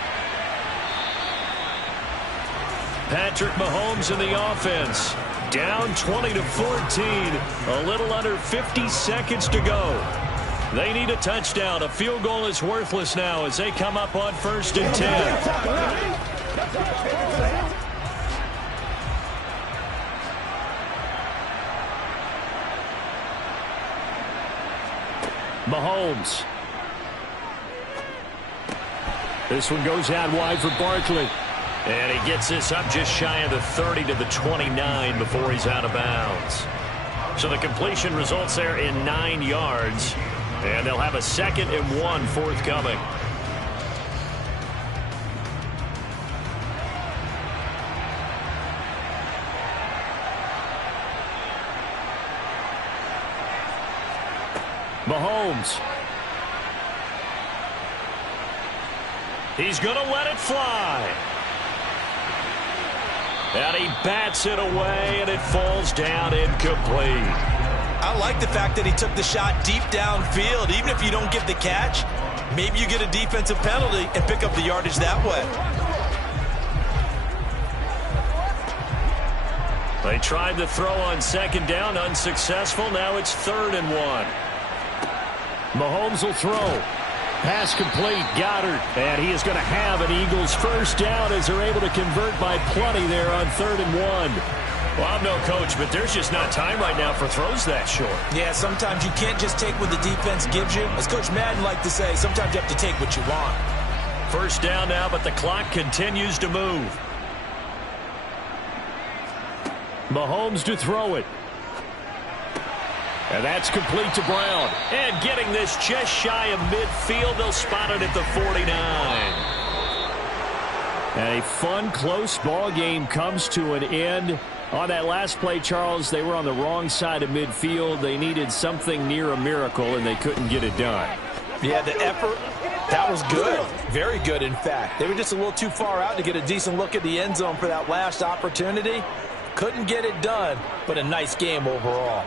Patrick Mahomes in the offense. Down 20-14. A little under 50 seconds to go. They need a touchdown. A field goal is worthless now as they come up on 1st and 10. Mahomes. This one goes out wide for Barkley. And he gets this up just shy of the 30 to the 29 before he's out of bounds. So the completion results there in 9 yards. And they'll have a 2nd and 1 forthcoming. Mahomes. He's going to let it fly. And he bats it away, and it falls down incomplete. I like the fact that he took the shot deep downfield. Even if you don't get the catch, maybe you get a defensive penalty and pick up the yardage that way. They tried to throw on 2nd down, unsuccessful. Now it's 3rd and 1. Mahomes will throw. Pass complete. Goddard. And he is going to have an Eagles first down as they're able to convert by plenty there on 3rd and 1. Well, I'm no coach, but there's just not time right now for throws that short. Yeah, sometimes you can't just take what the defense gives you. As Coach Madden liked to say, sometimes you have to take what you want. First down now, but the clock continues to move. Mahomes to throw it. And that's complete to Brown. And getting this just shy of midfield, they'll spot it at the 49. And a fun, close ball game comes to an end. On that last play, Charles, they were on the wrong side of midfield. They needed something near a miracle, and they couldn't get it done. Yeah, the effort, that was good. Very good, in fact. They were just a little too far out to get a decent look at the end zone for that last opportunity. Couldn't get it done, but a nice game overall.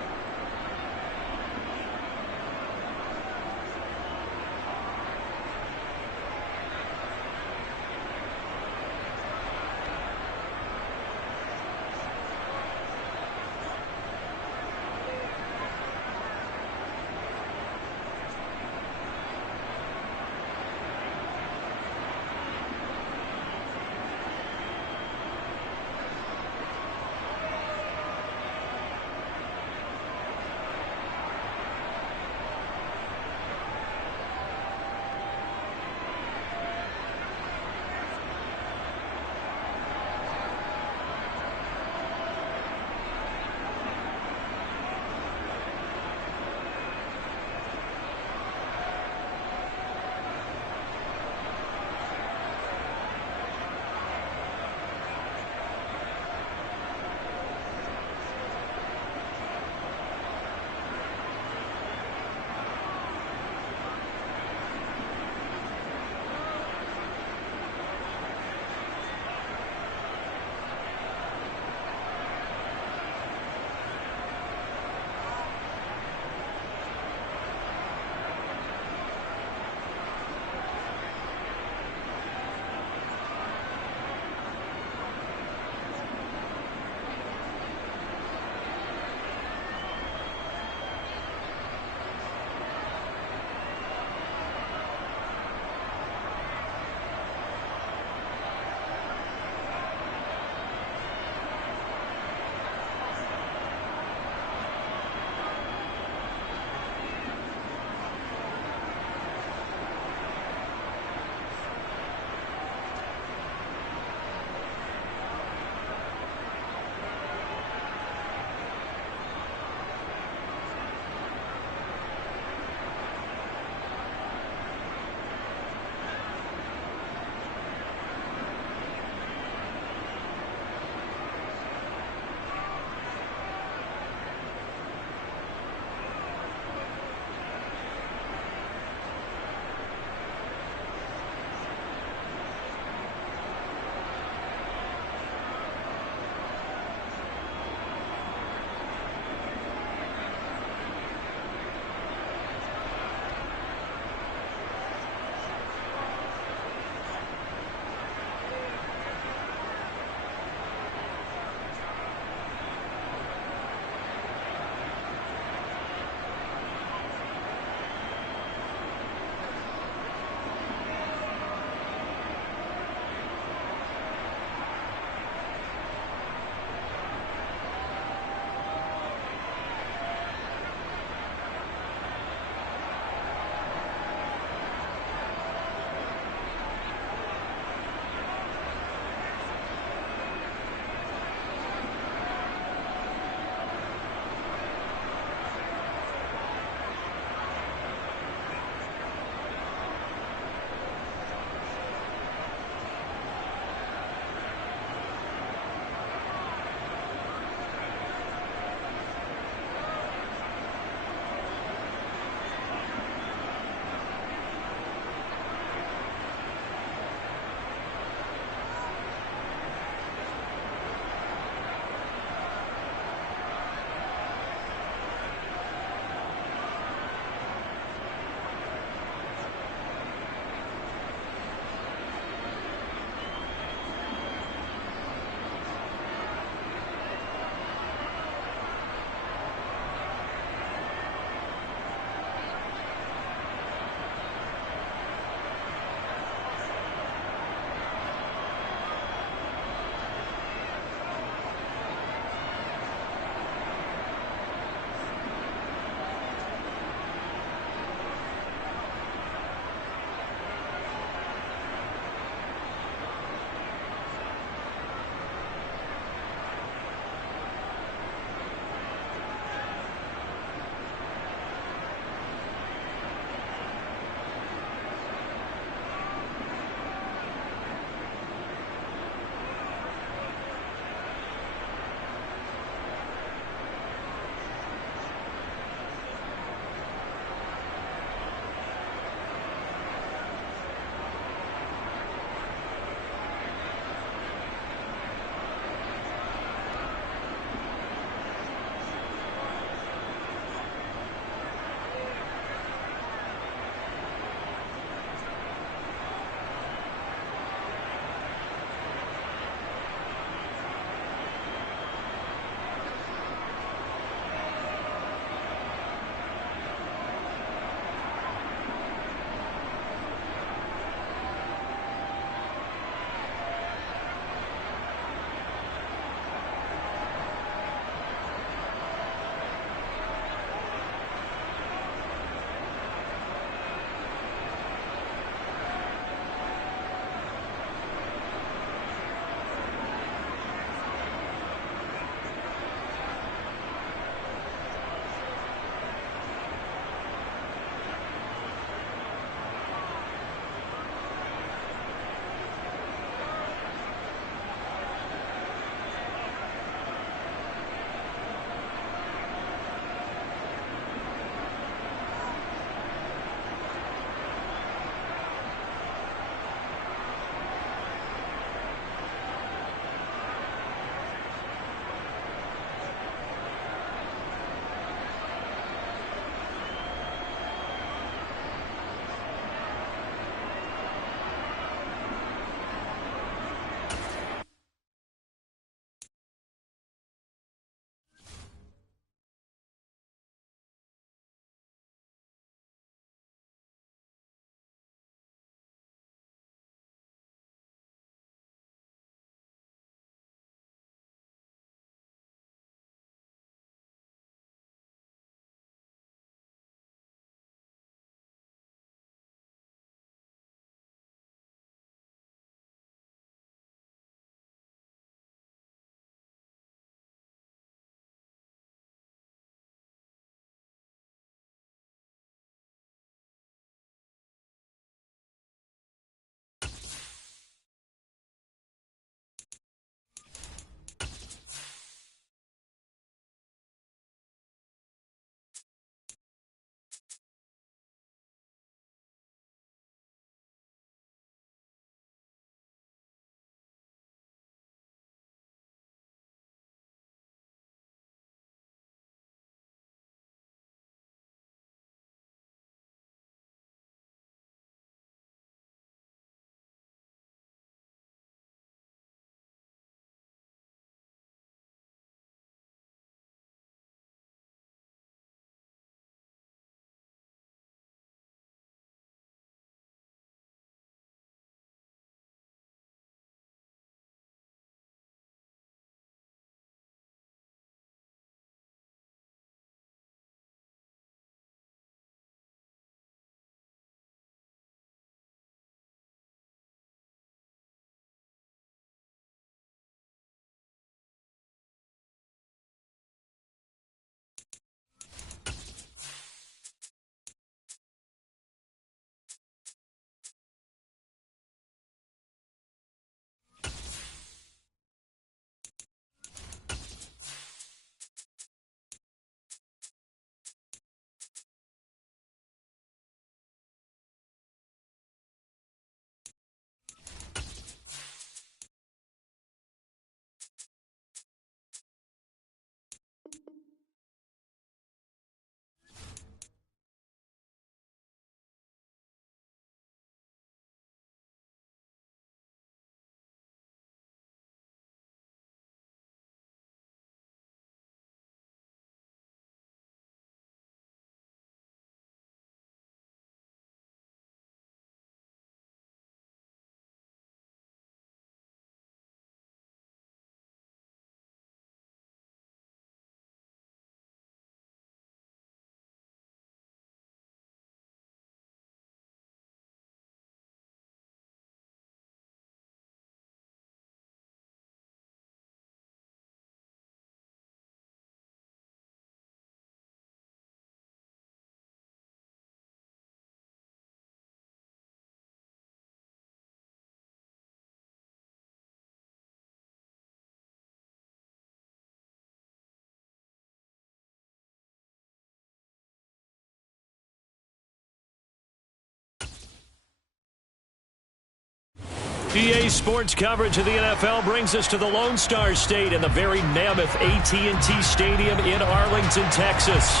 EA Sports coverage of the NFL brings us to the Lone Star State and the very mammoth AT&T Stadium in Arlington, Texas.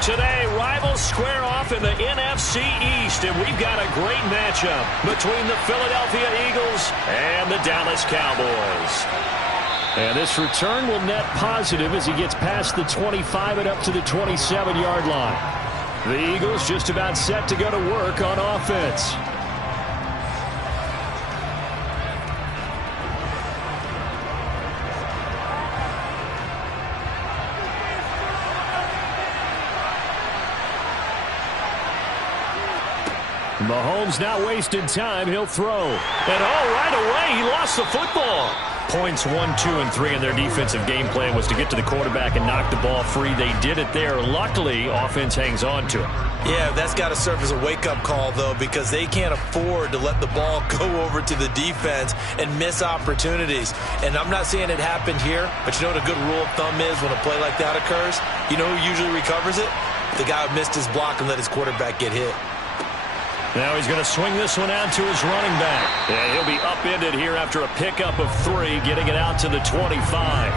Today, rivals square off in the NFC East, and we've got a great matchup between the Philadelphia Eagles and the Dallas Cowboys. And this return will net positive as he gets past the 25 and up to the 27-yard line. The Eagles just about set to go to work on offense. Mahomes not wasting time. He'll throw. And right away, he lost the football. Points 1, 2, and 3 in their defensive game plan was to get to the quarterback and knock the ball free. They did it there. Luckily, offense hangs on to it. Yeah, that's got to serve as a wake-up call, though, because they can't afford to let the ball go over to the defense and miss opportunities. And I'm not saying it happened here, but you know what a good rule of thumb is when a play like that occurs? You know who usually recovers it? The guy who missed his block and let his quarterback get hit. Now he's going to swing this one out to his running back. And he'll be upended here after a pickup of 3, getting it out to the 25.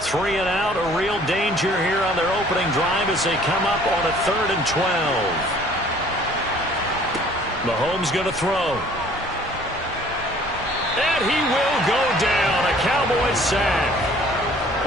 Three and out, a real danger here on their opening drive as they come up on a 3rd and 12. Mahomes going to throw. And he will go down. A Cowboys sack.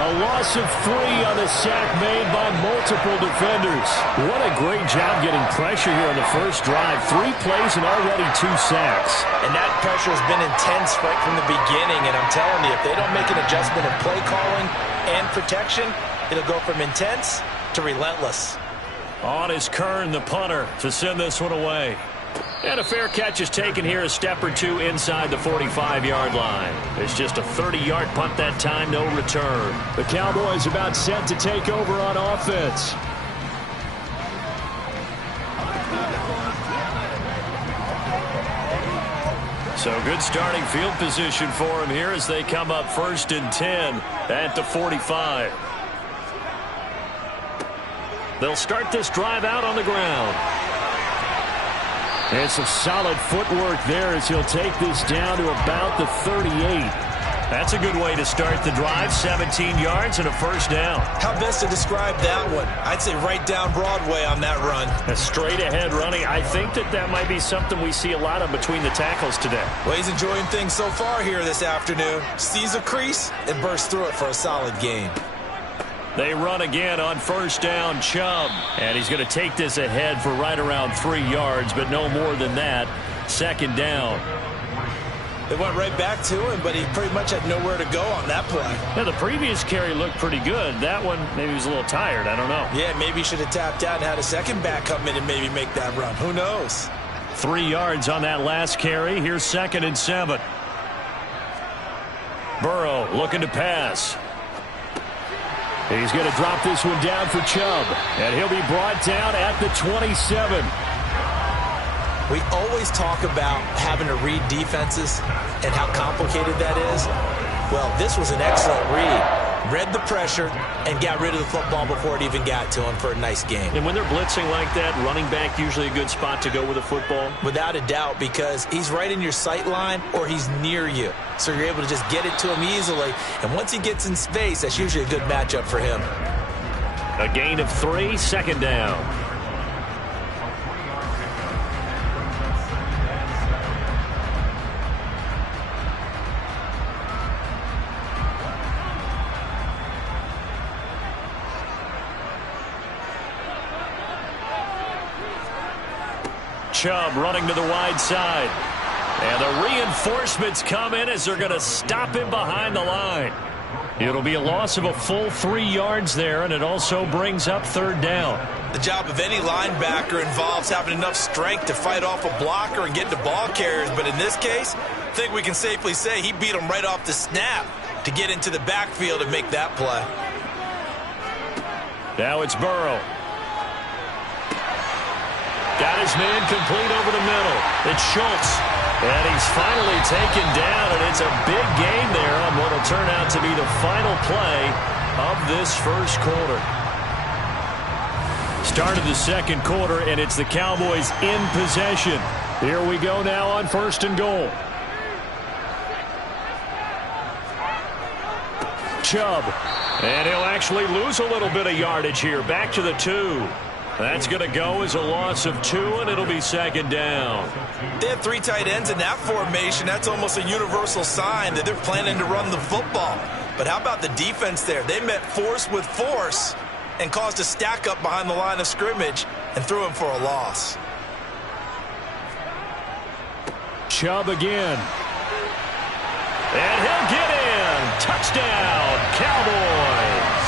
A loss of 3 on the sack made by multiple defenders. What a great job getting pressure here on the first drive. 3 plays and already 2 sacks. And that pressure has been intense right from the beginning. And I'm telling you, if they don't make an adjustment of play calling and protection, it'll go from intense to relentless. On is Kern, the punter, to send this one away. And a fair catch is taken here, a step or 2 inside the 45-yard line. It's just a 30-yard punt that time, no return. The Cowboys about set to take over on offense. So good starting field position for him here as they come up 1st and 10 at the 45. They'll start this drive out on the ground. And some solid footwork there as he'll take this down to about the 38. That's a good way to start the drive. 17 yards and a first down. How best to describe that one? I'd say right down Broadway on that run. A straight ahead running. I think that might be something we see a lot of between the tackles today. Well, he's enjoying things so far here this afternoon. Sees a crease and bursts through it for a solid gain. They run again on first down, Chubb. And he's going to take this ahead for right around 3 yards, but no more than that. 2nd down. They went right back to him, but he pretty much had nowhere to go on that play. Yeah, the previous carry looked pretty good. That one, maybe he was a little tired. I don't know. Yeah, maybe he should have tapped out and had a second back come in and maybe make that run. Who knows? 3 yards on that last carry. Here's 2nd and 7. Burrow looking to pass. He's going to drop this one down for Chubb. And he'll be brought down at the 27. We always talk about having to read defenses and how complicated that is. Well, this was an excellent read. Read the pressure and got rid of the football before it even got to him for a nice game. And when they're blitzing like that, running back usually a good spot to go with the football? Without a doubt, because he's right in your sight line or he's near you. So you're able to just get it to him easily. And once he gets in space, that's usually a good matchup for him. A gain of 3, 2nd down. Chubb running to the wide side. And the reinforcements come in as they're going to stop him behind the line. It'll be a loss of a full 3 yards there, and it also brings up 3rd down. The job of any linebacker involves having enough strength to fight off a blocker and get to ball carriers. But in this case, I think we can safely say he beat him right off the snap to get into the backfield and make that play. Now it's Burrow. Got his man complete over the middle. It's Schultz. And he's finally taken down, and it's a big gain there on what will turn out to be the final play of this first quarter. Start of the second quarter, and it's the Cowboys in possession. Here we go now on 1st and goal. Chubb. And he'll actually lose a little bit of yardage here. Back to the 2. That's going to go as a loss of 2, and it'll be 2nd down. They have 3 tight ends in that formation. That's almost a universal sign that they're planning to run the football. But how about the defense there? They met force with force and caused a stack up behind the line of scrimmage and threw him for a loss. Chubb again. And he'll get in. Touchdown, Cowboys.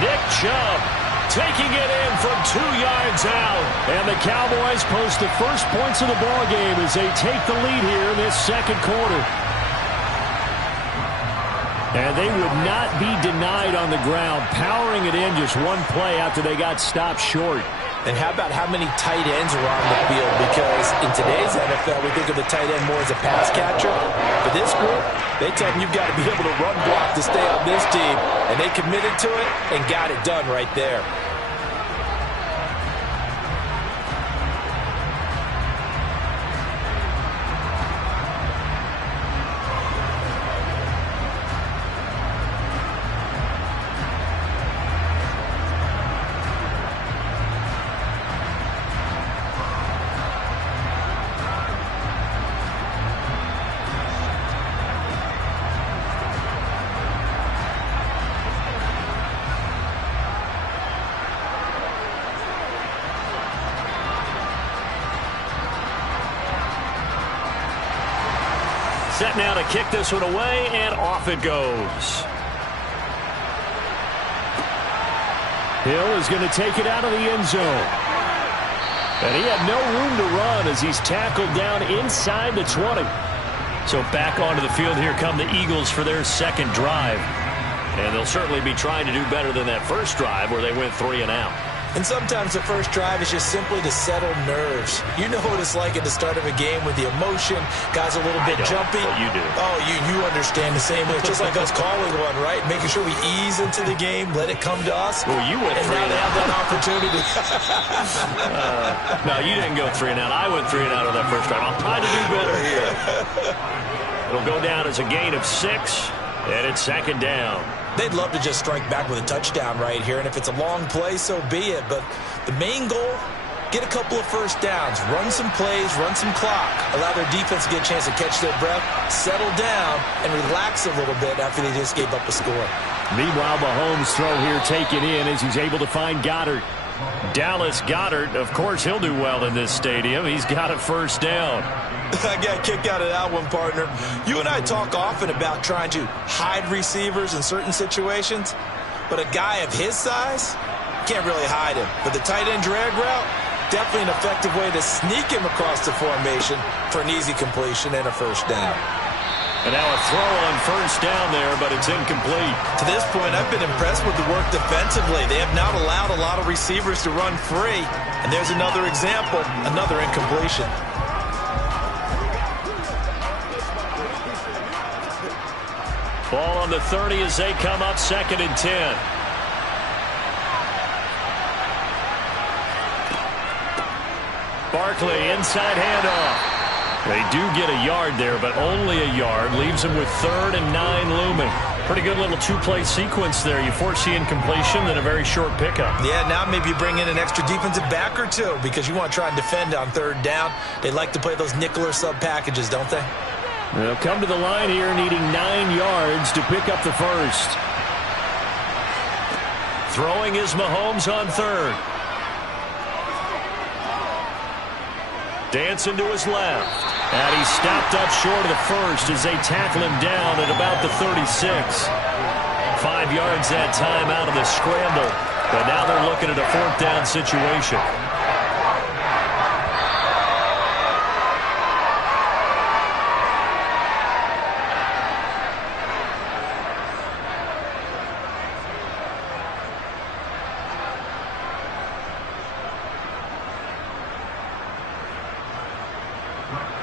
Nick Chubb taking it in from 2 yards out. And the Cowboys post the first points of the ball game as they take the lead here in this second quarter. And they would not be denied on the ground, powering it in just one play after they got stopped short. And how about how many tight ends are on the field? Because in today's NFL, we think of the tight end more as a pass catcher. For this group, they tell them you've got to be able to run block to stay on this team. And they committed to it and got it done right there. Set now to kick this one away, and off it goes. Hill is going to take it out of the end zone. And he had no room to run as he's tackled down inside the 20. So back onto the field here come the Eagles for their second drive. And they'll certainly be trying to do better than that first drive where they went 3 and out. And sometimes the first drive is just simply to settle nerves. You know what it's like at the start of a game with the emotion. Guys a little bit jumpy. But you do. Oh, you understand the same way. It's just like us calling one, right? Making sure we ease into the game, let it come to us. Well, you went 3 and now and they out. have that opportunity. No, you didn't go 3 and out. I went 3 and out on that first drive. I'll try to do better here. It'll go down as a gain of 6, and it's 2nd down. They'd love to just strike back with a touchdown right here, and if it's a long play, so be it. But the main goal, get a couple of first downs, run some plays, run some clock, allow their defense to get a chance to catch their breath, settle down, and relax a little bit after they just gave up a score. Meanwhile, Mahomes' throw here taken in as he's able to find Goddard. Dallas Goedert, of course, he'll do well in this stadium. He's got a first down. I got a kick out of that one, partner. You and I talk often about trying to hide receivers in certain situations, but a guy of his size can't really hide him. But the tight end drag route, definitely an effective way to sneak him across the formation for an easy completion and a first down. And now a throw on first down there, but it's incomplete. To this point, I've been impressed with the work defensively. They have not allowed a lot of receivers to run free. And there's another example, another incompletion. Ball on the 30 as they come up 2nd and 10. Barkley, inside handoff. They do get a yard there, but only a yard. Leaves them with 3rd and 9 looming. Pretty good little 2-play sequence there. You force the incompletion, then a very short pickup. Yeah, now maybe you bring in an extra defensive back or two because you want to try and defend on 3rd down. They like to play those nickel or sub packages, don't they? They'll come to the line here needing 9 yards to pick up the first. Throwing is Mahomes on 3rd. Dancing to his left. And he's stopped up short of the first as they tackle him down at about the 36. 5 yards that time out of the scramble. But now they're looking at a 4th down situation.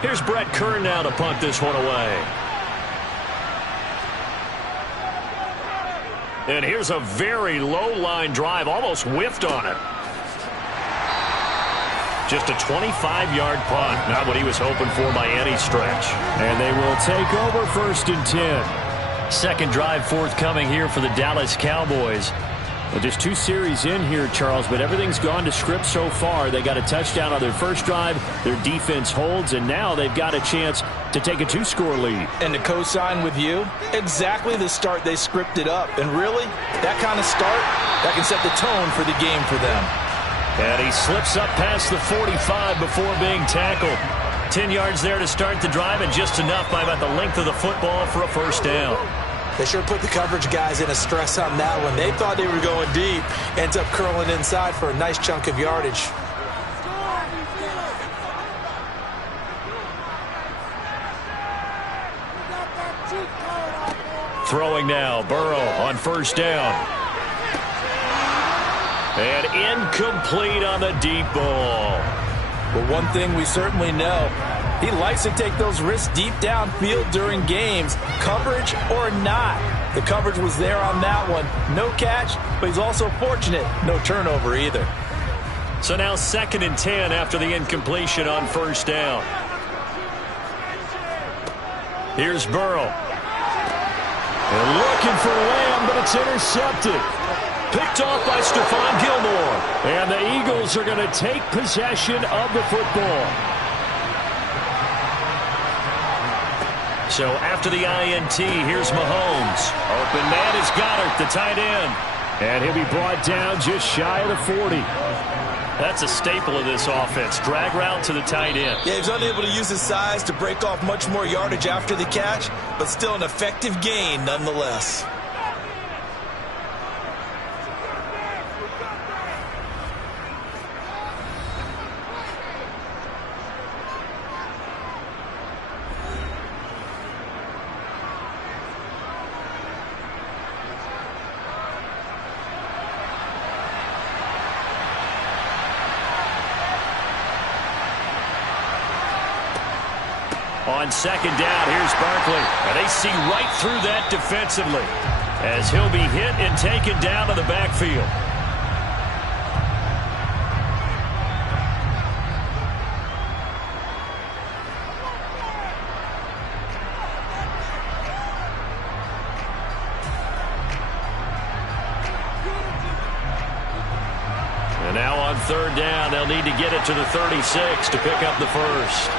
Here's Brett Kern now to punt this one away. And here's a very low-line drive, almost whiffed on it. Just a 25-yard punt, not what he was hoping for by any stretch. And they will take over 1st and 10. Second drive forthcoming here for the Dallas Cowboys. Well, just 2 series in here, Charles, but everything's gone to script so far. They got a touchdown on their first drive. Their defense holds, and now they've got a chance to take a 2-score lead. And to co-sign with you, exactly the start they scripted up. And really, that kind of start, that can set the tone for the game for them. And he slips up past the 45 before being tackled. 10 yards there to start the drive, and just enough by about the length of the football for a first down. They sure put the coverage guys in a stress on that one. They thought they were going deep. Ends up curling inside for a nice chunk of yardage. Throwing now, Burrow on first down. And incomplete on the deep ball. But one thing we certainly know, he likes to take those risks deep downfield during games, coverage or not. The coverage was there on that one. No catch, but he's also fortunate. No turnover either. So now 2nd and 10 after the incompletion on first down. Here's Burrow. And looking for Lamb, but it's intercepted. Picked off by Stephon Gilmore. And the Eagles are going to take possession of the football. So after the INT, here's Mahomes. Open man is Goddard, the tight end. And he'll be brought down just shy of the 40. That's a staple of this offense. Drag route to the tight end. Yeah, he's unable to use his size to break off much more yardage after the catch, but still an effective gain nonetheless. On second down, here's Barkley. And they see right through that defensively as he'll be hit and taken down to the backfield. And now on third down, they'll need to get it to the 36 to pick up the first.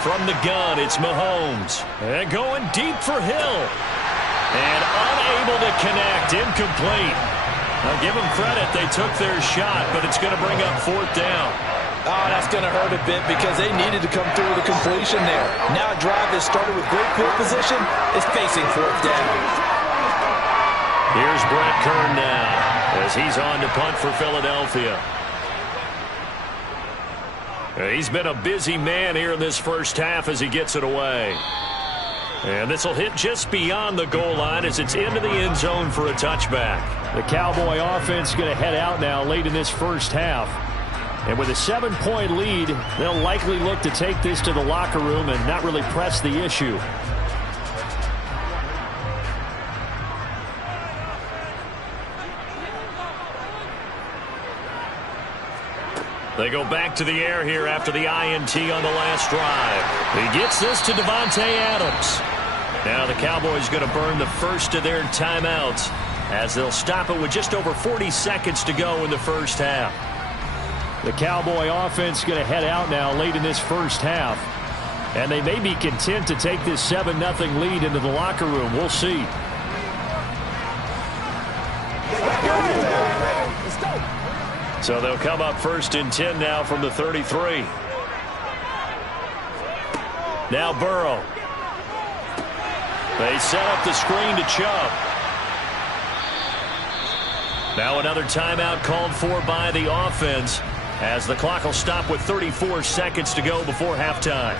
From the gun, it's Mahomes. And going deep for Hill. And unable to connect. Incomplete. Now give them credit. They took their shot, but it's going to bring up 4th down. Oh, that's going to hurt a bit because they needed to come through with a completion there. Now a drive that started with great field position is facing 4th down. Here's Brett Kern now as he's on to punt for Philadelphia. He's been a busy man here in this first half as he gets it away. And this will hit just beyond the goal line as it's into the end zone for a touchback. The Cowboy offense going to head out now late in this first half. And with a 7-point lead, they'll likely look to take this to the locker room and not really press the issue. They go back to the air here after the INT on the last drive. He gets this to Davante Adams. Now the Cowboys going to burn the first of their timeouts as they'll stop it with just over 40 seconds to go in the first half. The Cowboy offense going to head out now late in this first half. And they may be content to take this 7-0 lead into the locker room. We'll see. So they'll come up 1st and 10 now from the 33. Now Burrow. They set up the screen to Chubb. Now another timeout called for by the offense as the clock will stop with 34 seconds to go before halftime.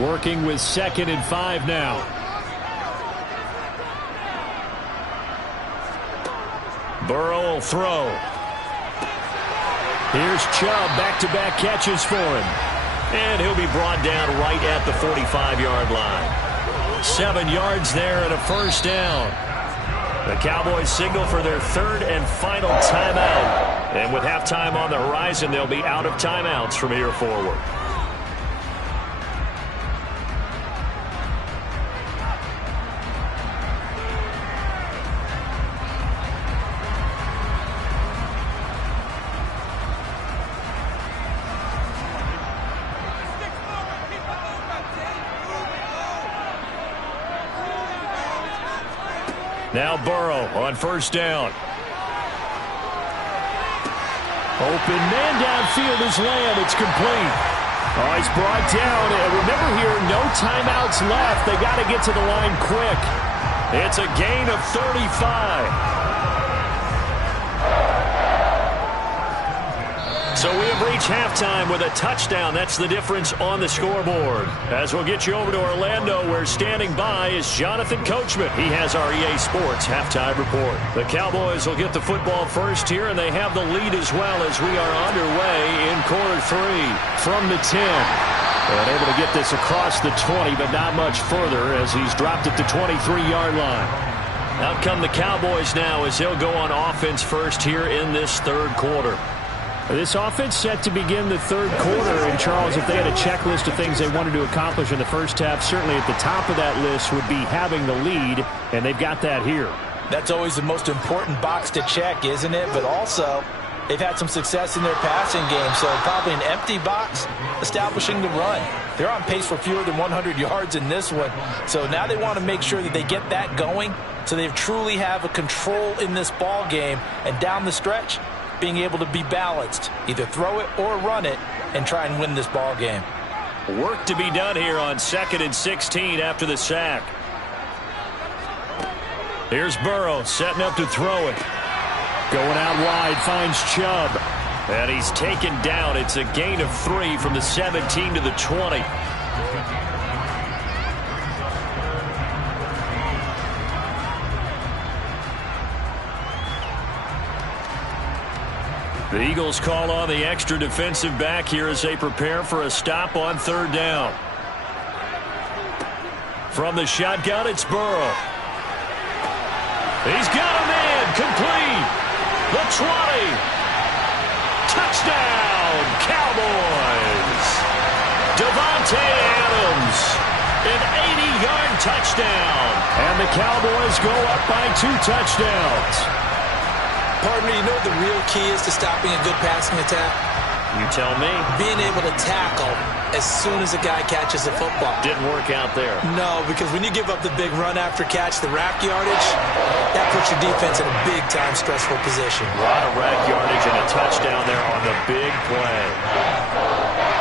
Working with 2nd and 5 now. Burrow will throw. Here's Chubb, back-to-back catches for him. And he'll be brought down right at the 45-yard line. 7 yards there and a first down. The Cowboys signal for their 3rd and final timeout. And with halftime on the horizon, they'll be out of timeouts from here forward. Now Burrow on first down. Open man downfield is Lamb. It's complete. Oh, he's brought down. And remember here, no timeouts left. They got to get to the line quick. It's a gain of 35. So we have reached halftime with a touchdown. That's the difference on the scoreboard. As we'll get you over to Orlando, where standing by is Jonathan Coachman. He has our EA Sports halftime report. The Cowboys will get the football first here, and they have the lead as well as we are underway in quarter 3 from the 10. And able to get this across the 20, but not much further as he's dropped at the 23-yard line. Out come the Cowboys now as they'll go on offense first here in this 3rd quarter. This offense set to begin the 3rd quarter, and Charles, if they had a checklist of things they wanted to accomplish in the first half, certainly at the top of that list would be having the lead, and they've got that here. That's always the most important box to check, isn't it? But also, they've had some success in their passing game, so probably an empty box establishing the run. They're on pace for fewer than 100 yards in this one, so now they want to make sure that they get that going so they truly have a control in this ball game, and down the stretch, being able to be balanced, either throw it or run it, and try and win this ball game. Work to be done here on 2nd and 16 after the sack. Here's Burrow setting up to throw it. Going out wide, finds Chubb. And he's taken down. It's a gain of 3 from the 17 to the 20. The Eagles call on the extra defensive back here as they prepare for a stop on 3rd down. From the shotgun, it's Burrow. He's got a man, complete. The 20. Touchdown, Cowboys. Davante Adams, an 80-yard touchdown. And the Cowboys go up by 2 touchdowns. Partner, you know what the real key is to stopping a good passing attack? You tell me. Being able to tackle as soon as a guy catches the football. Didn't work out there. No, because when you give up the big run after catch, the rack yardage, that puts your defense in a big-time stressful position. A lot of rack yardage and a touchdown there on the big play.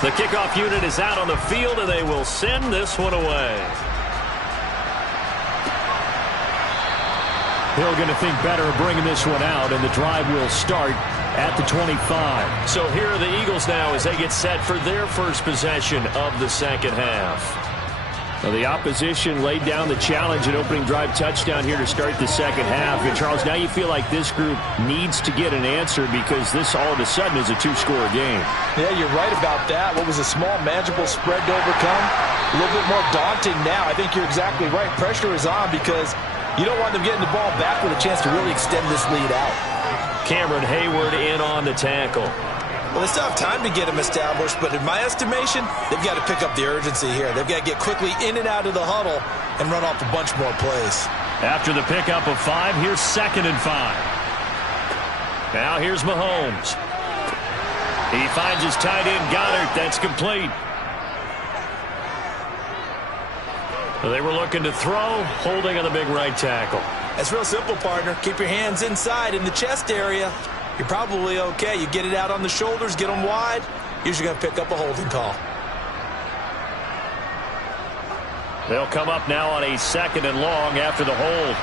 The kickoff unit is out on the field, and they will send this one away. Hill going to think better of bringing this one out, and the drive will start at the 25. So here are the Eagles now as they get set for their first possession of the 2nd half. Well, the opposition laid down the challenge and opening drive touchdown here to start the 2nd half. And, Charles, now you feel like this group needs to get an answer because this all of a sudden is a 2-score game. Yeah, you're right about that. What was a small, manageable spread to overcome, a little bit more daunting now. I think you're exactly right. Pressure is on because you don't want them getting the ball back with a chance to really extend this lead out. Cameron Hayward in on the tackle. Well, they still have time to get him established, but in my estimation, they've got to pick up the urgency here. They've got to get quickly in and out of the huddle and run off a bunch more plays. After the pickup of 5, here's 2nd and 5. Now here's Mahomes. He finds his tight end, Goddard. That's complete. They were looking to throw, holding on the big right tackle. That's real simple, partner. Keep your hands inside in the chest area. You're probably okay. You get it out on the shoulders, get them wide. Usually going to pick up a holding call. They'll come up now on a 2nd and long after the hold.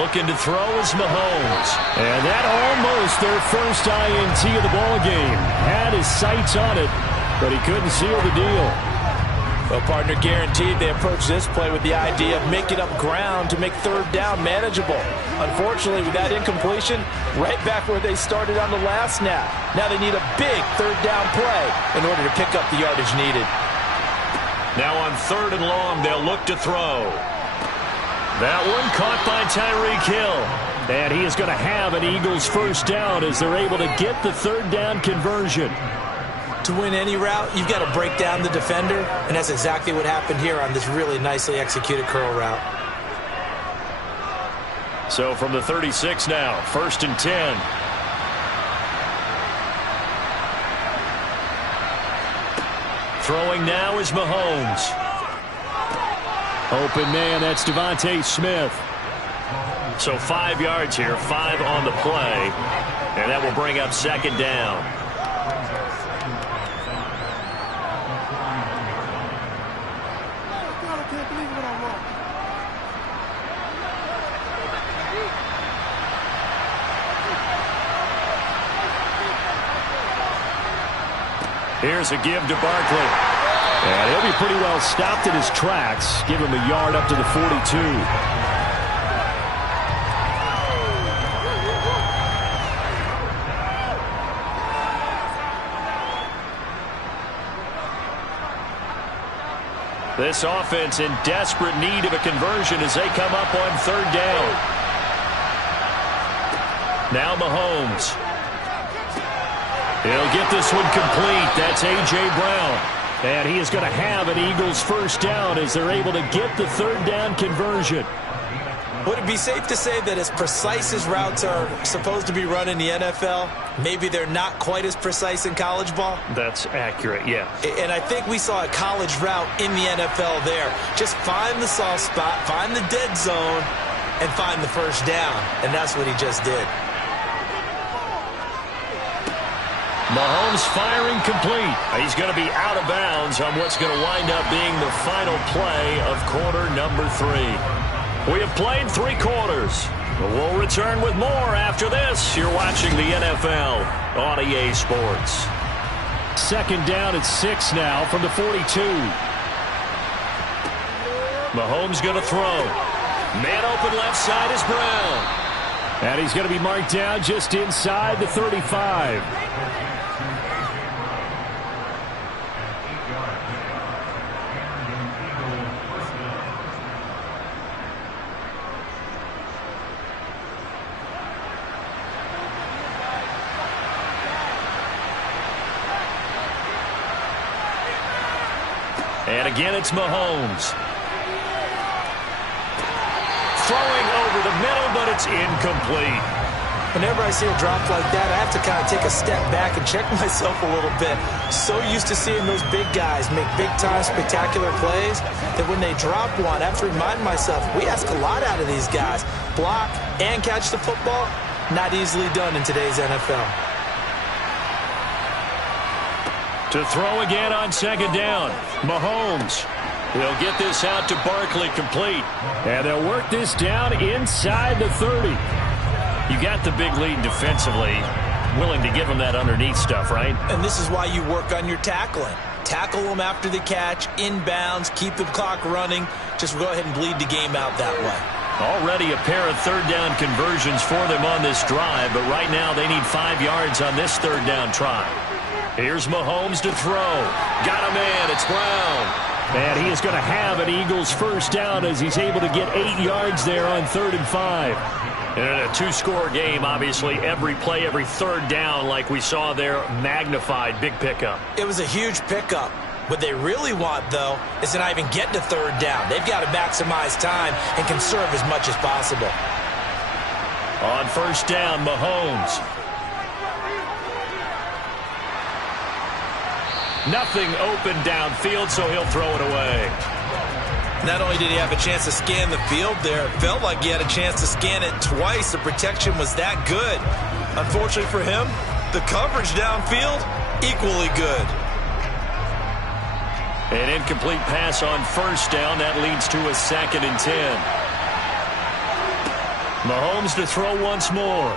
Looking to throw is Mahomes. And that almost their first INT of the ball game. Had his sights on it, but he couldn't seal the deal. Well, partner, guaranteed they approach this play with the idea of making up ground to make 3rd down manageable. Unfortunately, with that incompletion, right back where they started on the last snap. Now they need a big 3rd down play in order to pick up the yardage needed. Now on 3rd and long, they'll look to throw. That one caught by Tyreek Hill. And he is going to have an Eagles 1st down as they're able to get the 3rd down conversion. To win any route, you've got to break down the defender, and that's exactly what happened here on this really nicely executed curl route. So from the 36 now, 1st and 10. Throwing now is Mahomes. Open man, that's Devontae Smith. So 5 yards here, 5 on the play, and that will bring up 2nd down. Here's a give to Barkley. And he'll be pretty well stopped in his tracks. Give him a yard up to the 42. This offense in desperate need of a conversion as they come up on 3rd down. Now Mahomes. He'll get this one complete. That's A.J. Brown. And he is going to have an Eagles 1st down as they're able to get the 3rd down conversion. Would it be safe to say that as precise as routes are supposed to be run in the NFL, maybe they're not quite as precise in college ball? That's accurate, yeah. And I think we saw a college route in the NFL there. Just find the soft spot, find the dead zone, and find the 1st down. And that's what he just did. Mahomes firing complete. He's going to be out of bounds on what's going to wind up being the final play of quarter number 3. We have played 3 quarters. We'll return with more after this. You're watching the NFL on EA Sports. 2nd down at 6 now from the 42. Mahomes going to throw. Man open left side is Brown. And he's going to be marked down just inside the 35. And again, it's Mahomes. Throwing over the middle, but it's incomplete. Whenever I see a drop like that, I have to kind of take a step back and check myself a little bit. So used to seeing those big guys make big-time spectacular plays that when they drop one, I have to remind myself, we ask a lot out of these guys. Block and catch the football, not easily done in today's NFL. To throw again on 2nd down. Mahomes. He'll get this out to Barkley complete. And they'll work this down inside the 30. You got the big lead defensively. Willing to give him that underneath stuff, right? And this is why you work on your tackling. Tackle them after the catch, inbounds, keep the clock running. Just go ahead and bleed the game out that way. Already a pair of 3rd down conversions for them on this drive, but right now they need 5 yards on this 3rd down try. Here's Mahomes to throw. Got a man. It's Brown. And he is going to have an Eagles first down as he's able to get 8 yards there on 3rd and 5. And in a two-score game, obviously, every play, every third down, like we saw there, magnified. Big pickup. It was a huge pickup. What they really want, though, is to not even get to 3rd down. They've got to maximize time and conserve as much as possible. On 1st down, Mahomes. Nothing open downfield, so he'll throw it away. Not only did he have a chance to scan the field there, it felt like he had a chance to scan it twice. The protection was that good. Unfortunately for him, the coverage downfield, equally good. An incomplete pass on 1st down. That leads to a 2nd and 10. Mahomes to throw once more.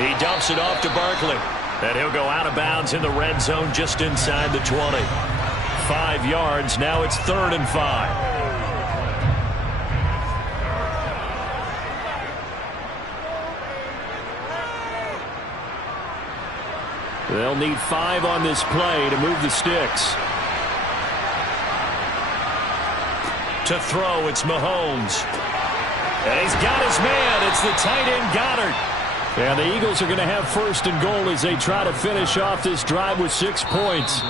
He dumps it off to Barkley. And he'll go out of bounds in the red zone just inside the 20. 5 yards. Now it's 3rd and 5. They'll need 5 on this play to move the sticks. To throw, it's Mahomes. And he's got his man. It's the tight end Goddard. And the Eagles are going to have 1st and goal as they try to finish off this drive with 6 points.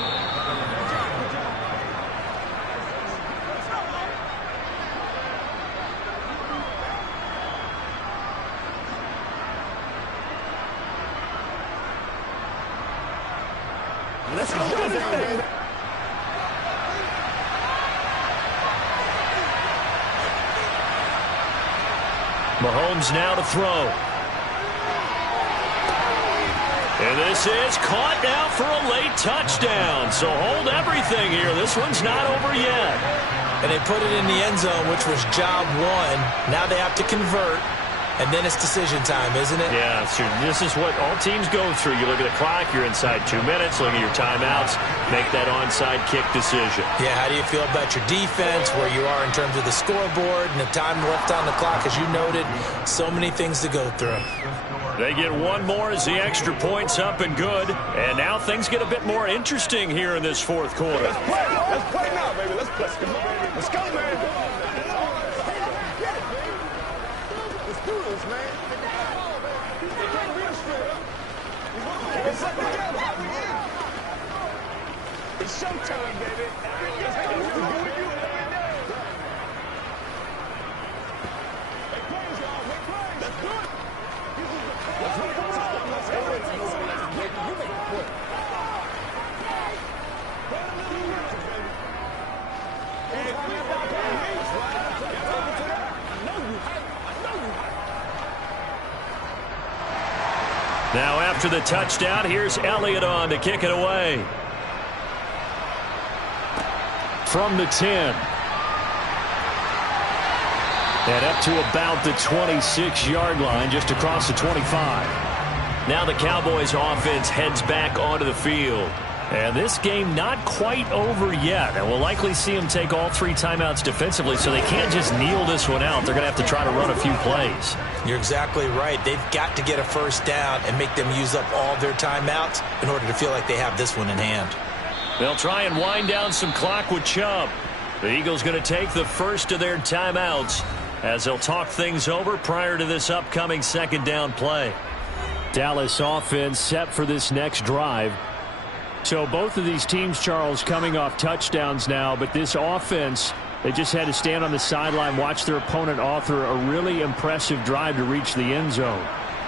Let's go. Mahomes now to throw. And this is caught now for a late touchdown. So hold everything here. This one's not over yet. And they put it in the end zone, which was job 1. Now they have to convert. And then it's decision time, isn't it? Yeah, so this is what all teams go through. You look at the clock, you're inside 2 minutes, look at your timeouts, make that onside kick decision. Yeah, how do you feel about your defense, where you are in terms of the scoreboard and the time left on the clock, as you noted? So many things to go through. They get one more as the extra point's up and good. And now things get a bit more interesting here in this 4th quarter. Let's play now, baby. Let's go, baby. Let's go, man. Let's do this, man. They can't be a straight up. It's up together. It's showtime, baby. Let's go. Let's do it. Make plays, y'all. Make plays. Let's do it. Now after the touchdown, here's Elliott on to kick it away. From the 10. And up to about the 26-yard line, just across the 25. Now the Cowboys offense heads back onto the field. And this game not quite over yet. And we'll likely see them take all 3 timeouts defensively, so they can't just kneel this one out. They're going to have to try to run a few plays. You're exactly right. They've got to get a first down and make them use up all their timeouts in order to feel like they have this one in hand. They'll try and wind down some clock with Chubb. The Eagles going to take the first of their timeouts as they'll talk things over prior to this upcoming 2nd down play. Dallas offense set for this next drive. So both of these teams, Charles, coming off touchdowns now, but this offense, they just had to stand on the sideline, watch their opponent author a really impressive drive to reach the end zone.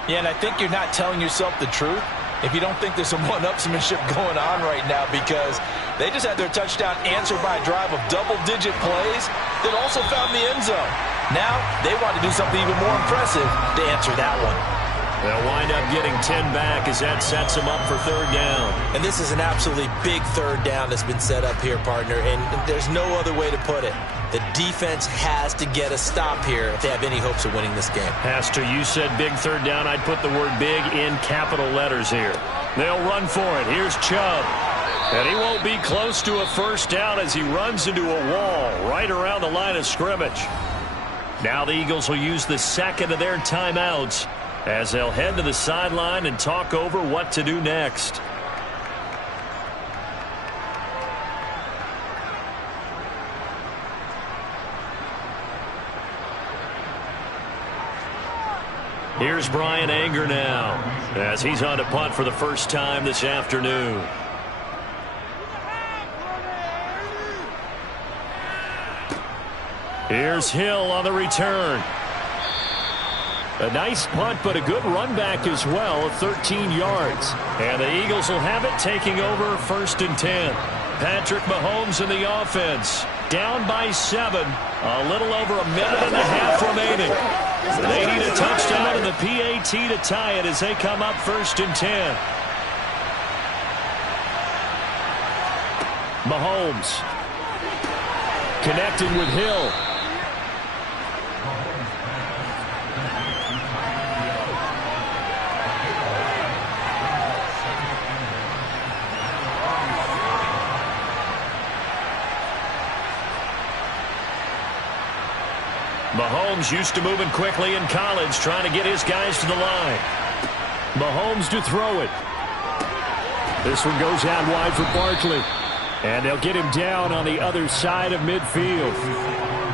Yeah, and I think you're not telling yourself the truth if you don't think there's some one-upsmanship going on right now, because they just had their touchdown answered by a drive of double-digit plays that also found the end zone. Now they want to do something even more impressive to answer that one. They'll wind up getting 10 back as that sets them up for 3rd down. And this is an absolutely big 3rd down that's been set up here, partner, and there's no other way to put it. The defense has to get a stop here if they have any hopes of winning this game. Pastor, you said big 3rd down. I'd put the word big in capital letters here. They'll run for it. Here's Chubb. And he won't be close to a first down as he runs into a wall right around the line of scrimmage. Now the Eagles will use the 2nd of their timeouts as they'll head to the sideline and talk over what to do next. Here's Bryan Anger now as he's on to punt for the first time this afternoon. Here's Hill on the return. A nice punt, but a good run back as well of 13 yards. And the Eagles will have it, taking over 1st and 10. Patrick Mahomes in the offense. Down by 7. A little over a minute and a half remaining. They need a touchdown and the PAT to tie it as they come up 1st and 10. Mahomes connecting with Hill. Mahomes used to moving quickly in college, trying to get his guys to the line. Mahomes to throw it. This one goes out wide for Barkley. And they'll get him down on the other side of midfield.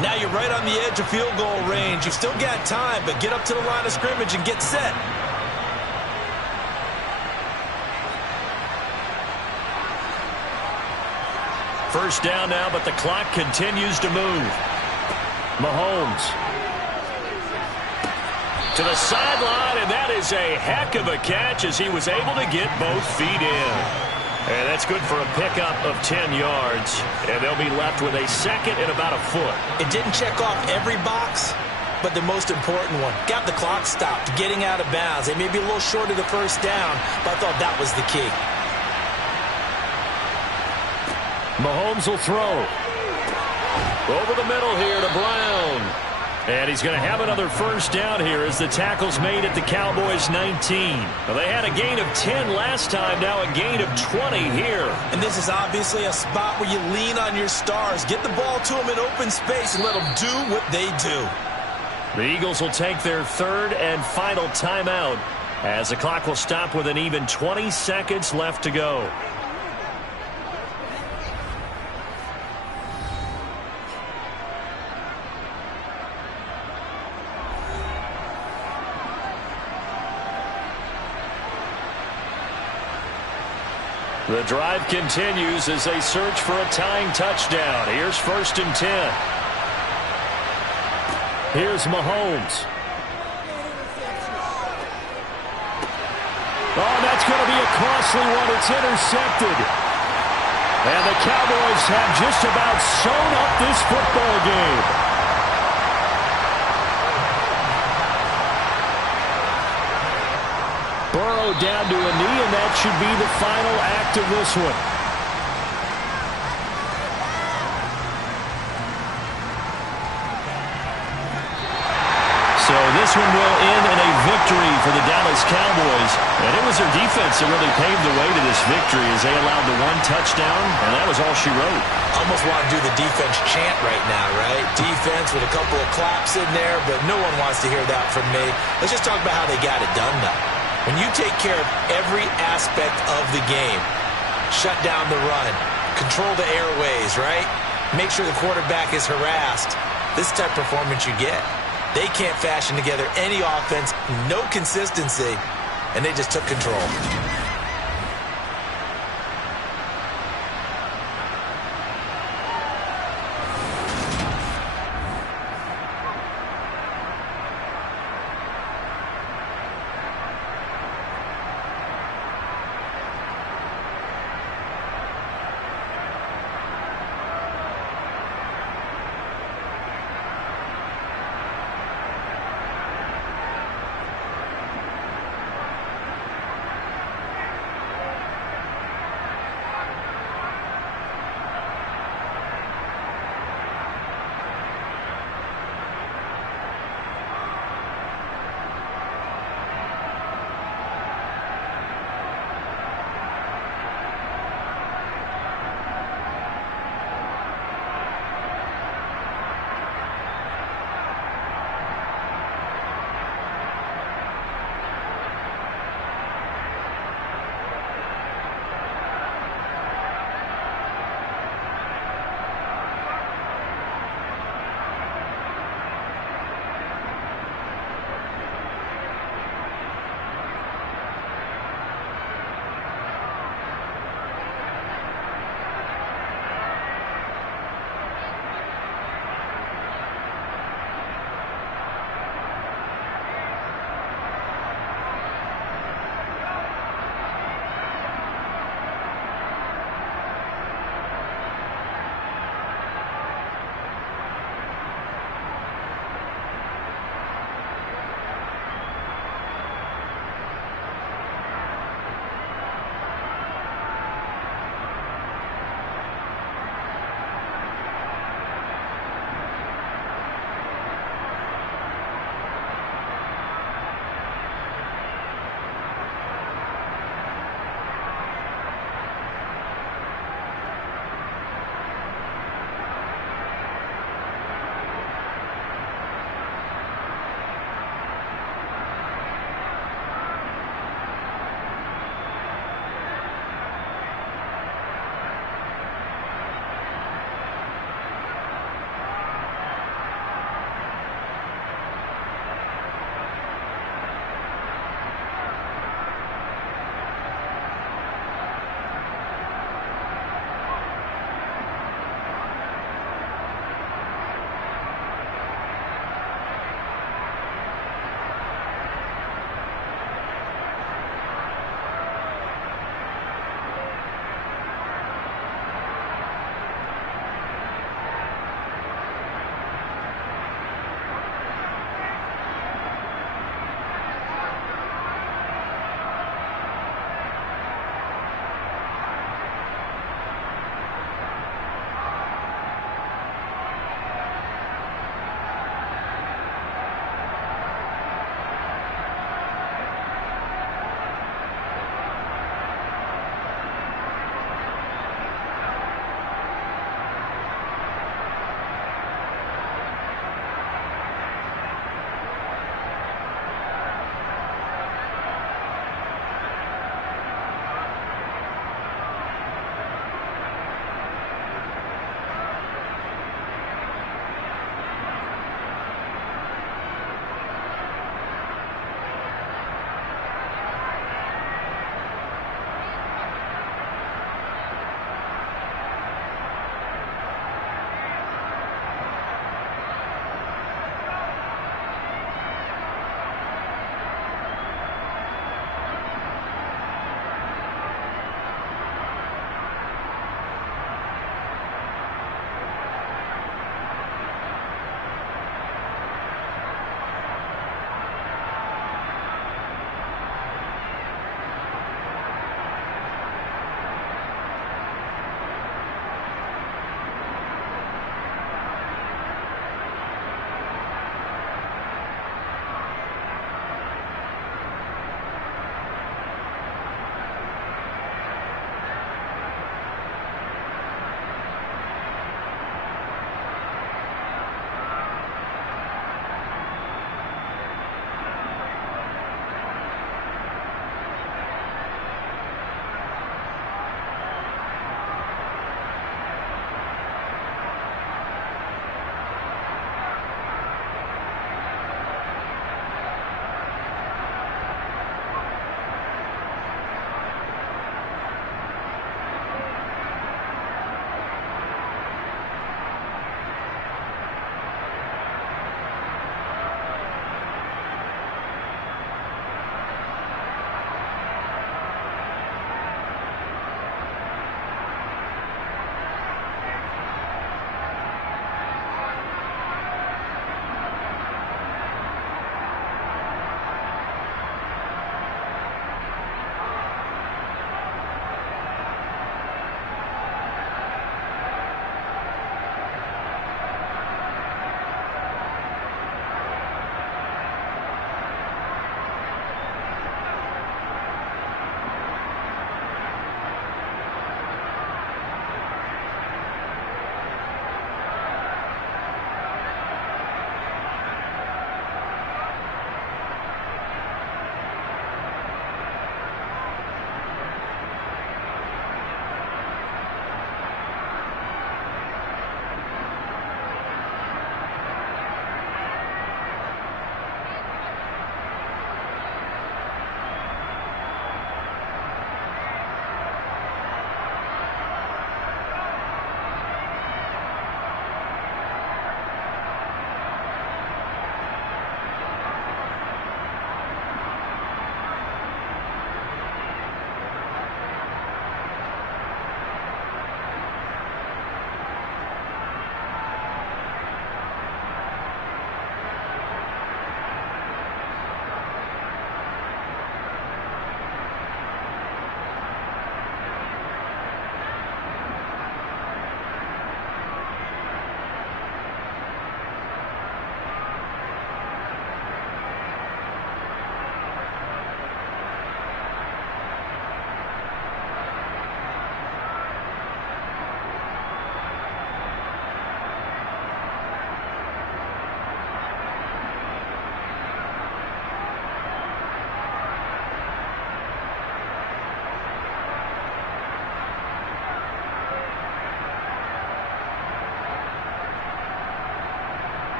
Now you're right on the edge of field goal range. You've still got time, but get up to the line of scrimmage and get set. First down now, but the clock continues to move. Mahomes to the sideline, and that is a heck of a catch as he was able to get both feet in. And that's good for a pickup of 10 yards. And they'll be left with a second and about a foot. It didn't check off every box, but the most important one. Got the clock stopped, getting out of bounds. They may be a little short of the first down, but I thought that was the key. Mahomes will throw. Over the middle here to Brown. And he's going to have another first down here as the tackle's made at the Cowboys' 19. Well, they had a gain of 10 last time, now a gain of 20 here. And this is obviously a spot where you lean on your stars. Get the ball to them in open space and let them do what they do. The Eagles will take their third and final timeout as the clock will stop with an even 20 seconds left to go. The drive continues as they search for a tying touchdown. Here's 1st and 10. Here's Mahomes. Oh, that's going to be a costly one. It's intercepted. And the Cowboys have just about sewn up this football game. Burrow down to a knee, and that should be the final act of this one. So this one will end in a victory for the Dallas Cowboys. And it was their defense that really paved the way to this victory as they allowed the one touchdown, and that was all she wrote. Almost want to do the defense chant right now, right? Defense with a couple of claps in there, but no one wants to hear that from me. Let's just talk about how they got it done, though. When you take care of every aspect of the game, shut down the run, control the airways, right? Make sure the quarterback is harassed. This type of performance you get. They can't fashion together any offense, no consistency, and they just took control.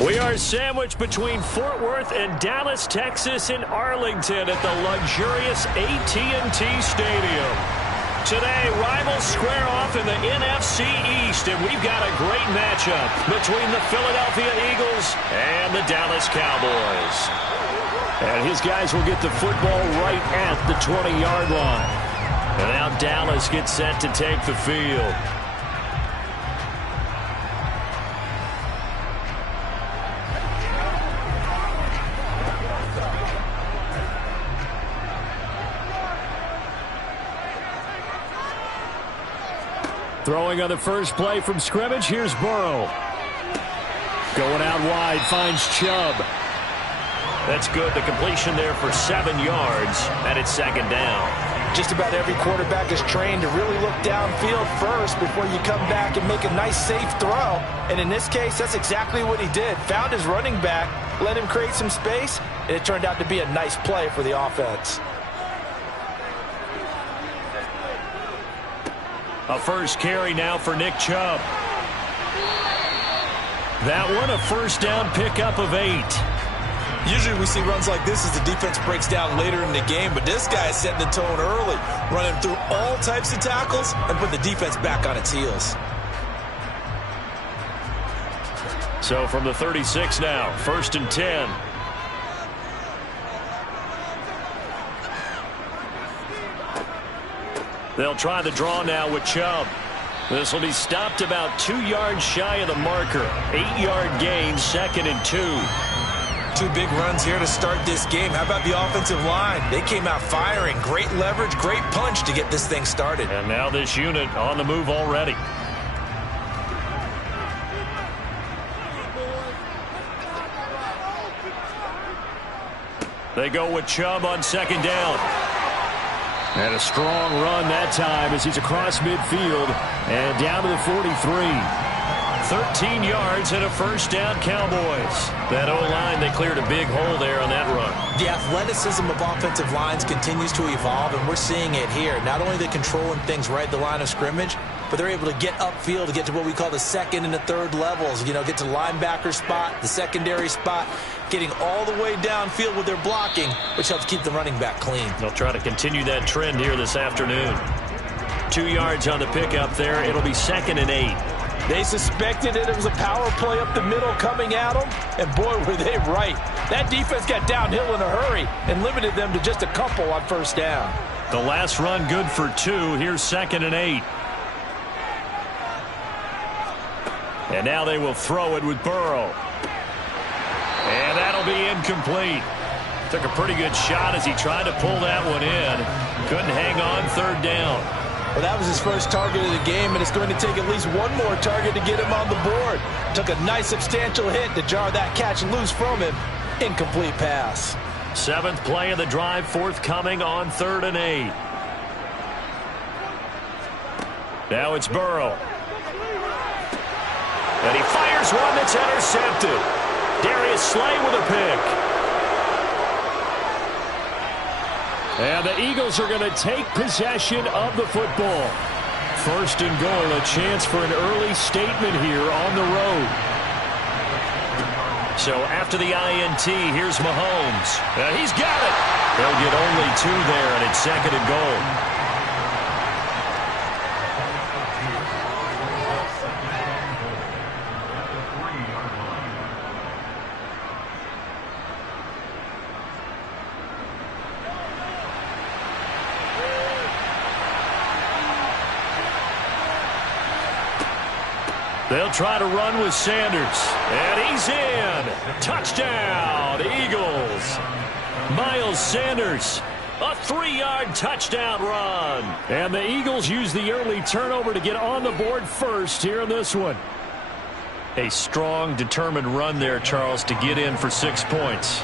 We are sandwiched between Fort Worth and Dallas, Texas in Arlington at the luxurious AT&T Stadium. Today, rivals square off in the NFC East, and we've got a great matchup between the Philadelphia Eagles and the Dallas Cowboys. And his guys will get the football right at the 20-yard line. And now Dallas gets set to take the field. Throwing on the first play from scrimmage, here's Burrow. Going out wide, finds Chubb. That's good. The completion there for 7 yards, and it's second down. Just about every quarterback is trained to really look downfield first before you come back and make a nice, safe throw. And in this case, that's exactly what he did. Found his running back, let him create some space, and it turned out to be a nice play for the offense. A first carry now for Nick Chubb. That one, a first down pickup of 8. Usually we see runs like this as the defense breaks down later in the game, but this guy is setting the tone early, running through all types of tackles and putting the defense back on its heels. So from the 36 now, 1st and 10. They'll try the draw now with Chubb. This will be stopped about 2 yards shy of the marker. 8-yard gain, 2nd and 2. 2 big runs here to start this game. How about the offensive line? They came out firing. Great leverage, great punch to get this thing started. And now this unit on the move already. They go with Chubb on 2nd down. And a strong run that time as he's across midfield and down to the 43. 13 yards and a first down, Cowboys. That O-line, they cleared a big hole there on that run. The athleticism of offensive lines continues to evolve, and we're seeing it here. Not only are they controlling things right at the line of scrimmage, but they're able to get upfield to get to what we call the 2nd and the 3rd levels. You know, get to the linebacker spot, the secondary spot, getting all the way downfield with their blocking, which helps keep the running back clean. They'll try to continue that trend here this afternoon. 2 yards on the pickup there. It'll be 2nd and 8. They suspected it was a power play up the middle coming at them, and boy, were they right. That defense got downhill in a hurry and limited them to just a couple on first down. The last run good for 2. Here's 2nd and 8. And now they will throw it with Burrow. And that'll be incomplete. Took a pretty good shot as he tried to pull that one in. Couldn't hang on 3rd down. Well, that was his first target of the game, and it's going to take at least one more target to get him on the board. Took a nice substantial hit to jar that catch loose from him. Incomplete pass. 7th play of the drive, forthcoming on 3rd and 8. Now it's Burrow. And he fires one that's intercepted. Darius Slay with a pick. And the Eagles are going to take possession of the football. 1st and goal, a chance for an early statement here on the road. So after the INT, here's Mahomes. He's got it. They'll get only 2 there, and it's 2nd and goal. They'll try to run with Sanders. And he's in. Touchdown, Eagles. Miles Sanders, a 3-yard touchdown run. And the Eagles use the early turnover to get on the board first here in this one. A strong, determined run there, Charles, to get in for 6 points.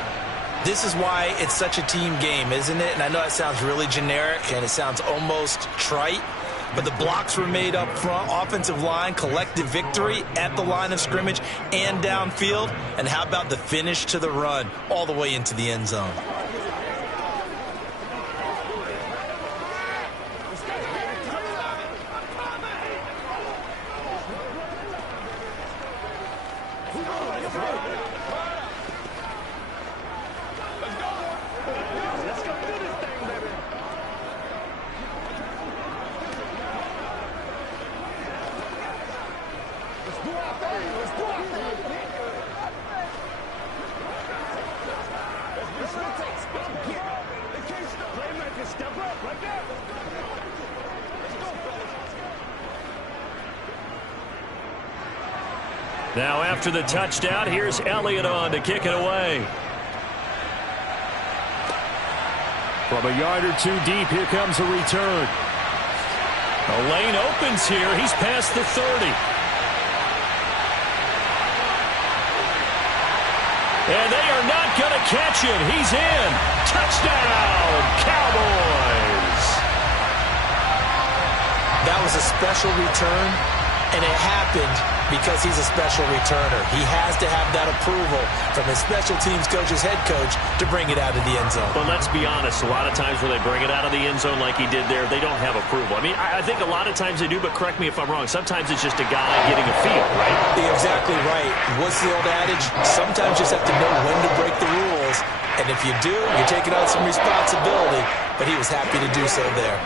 This is why it's such a team game, isn't it? And I know it sounds really generic and it sounds almost trite. But the blocks were made up front, offensive line, collective victory at the line of scrimmage and downfield. And how about the finish to the run all the way into the end zone? Let's go do this thing, baby. Let's do our thing. Let's do our thing. That's what it takes. They can't stop. Playmaker, step up right there. Let's go, fellas. Now after the touchdown, here's Elliott on to kick it away. From a yard or two deep, here comes a return. A lane opens here. He's past the 30. And they are not going to catch it. He's in. Touchdown, Cowboys. That was a special return, and it happened because he's a special returner. He has to have that approval from his special teams coach's head coach to bring it out of the end zone. But let's be honest, a lot of times when they bring it out of the end zone like he did there, they don't have approval. I mean, I think a lot of times they do, but correct me if I'm wrong. Sometimes it's just a guy getting a feel, right? You're exactly right. What's the old adage? Sometimes you just have to know when to break the rules. And if you do, you're taking on some responsibility. But he was happy to do so there.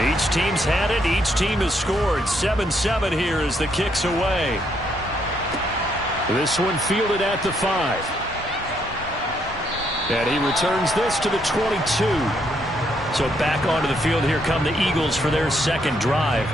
Each team's had it. Each team has scored. 7-7 here as the kick's away. This one fielded at the 5. And he returns this to the 22. So back onto the field, here come the Eagles for their second drive.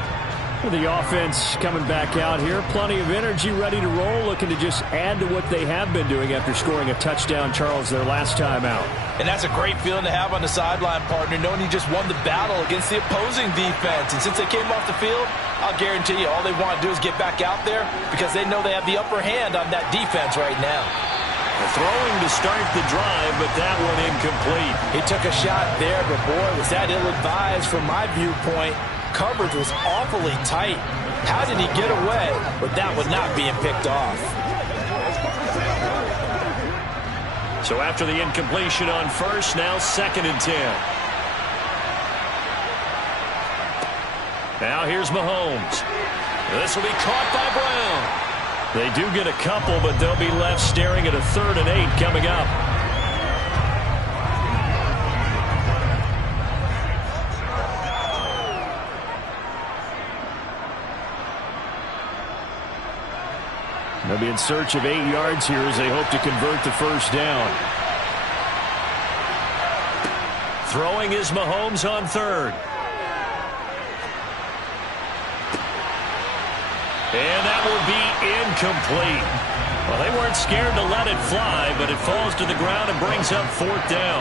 Well, the offense coming back out here. Plenty of energy, ready to roll, looking to just add to what they have been doing after scoring a touchdown, Charles, their last time out. And that's a great feeling to have on the sideline, partner, knowing you just won the battle against the opposing defense. And since they came off the field, I'll guarantee you all they want to do is get back out there because they know they have the upper hand on that defense right now. Throwing to start the drive, but that one incomplete. He took a shot there, but boy, was that ill-advised from my viewpoint. Coverage was awfully tight. How did he get away with that one not being picked off? So after the incompletion on first, now 2nd and 10. Now here's Mahomes. This will be caught by Brown. They do get a couple, but they'll be left staring at a 3rd and 8 coming up. They'll be in search of 8 yards here as they hope to convert the first down. Throwing is Mahomes on 3rd. And that will be incomplete. Well, they weren't scared to let it fly, but it falls to the ground and brings up 4th down.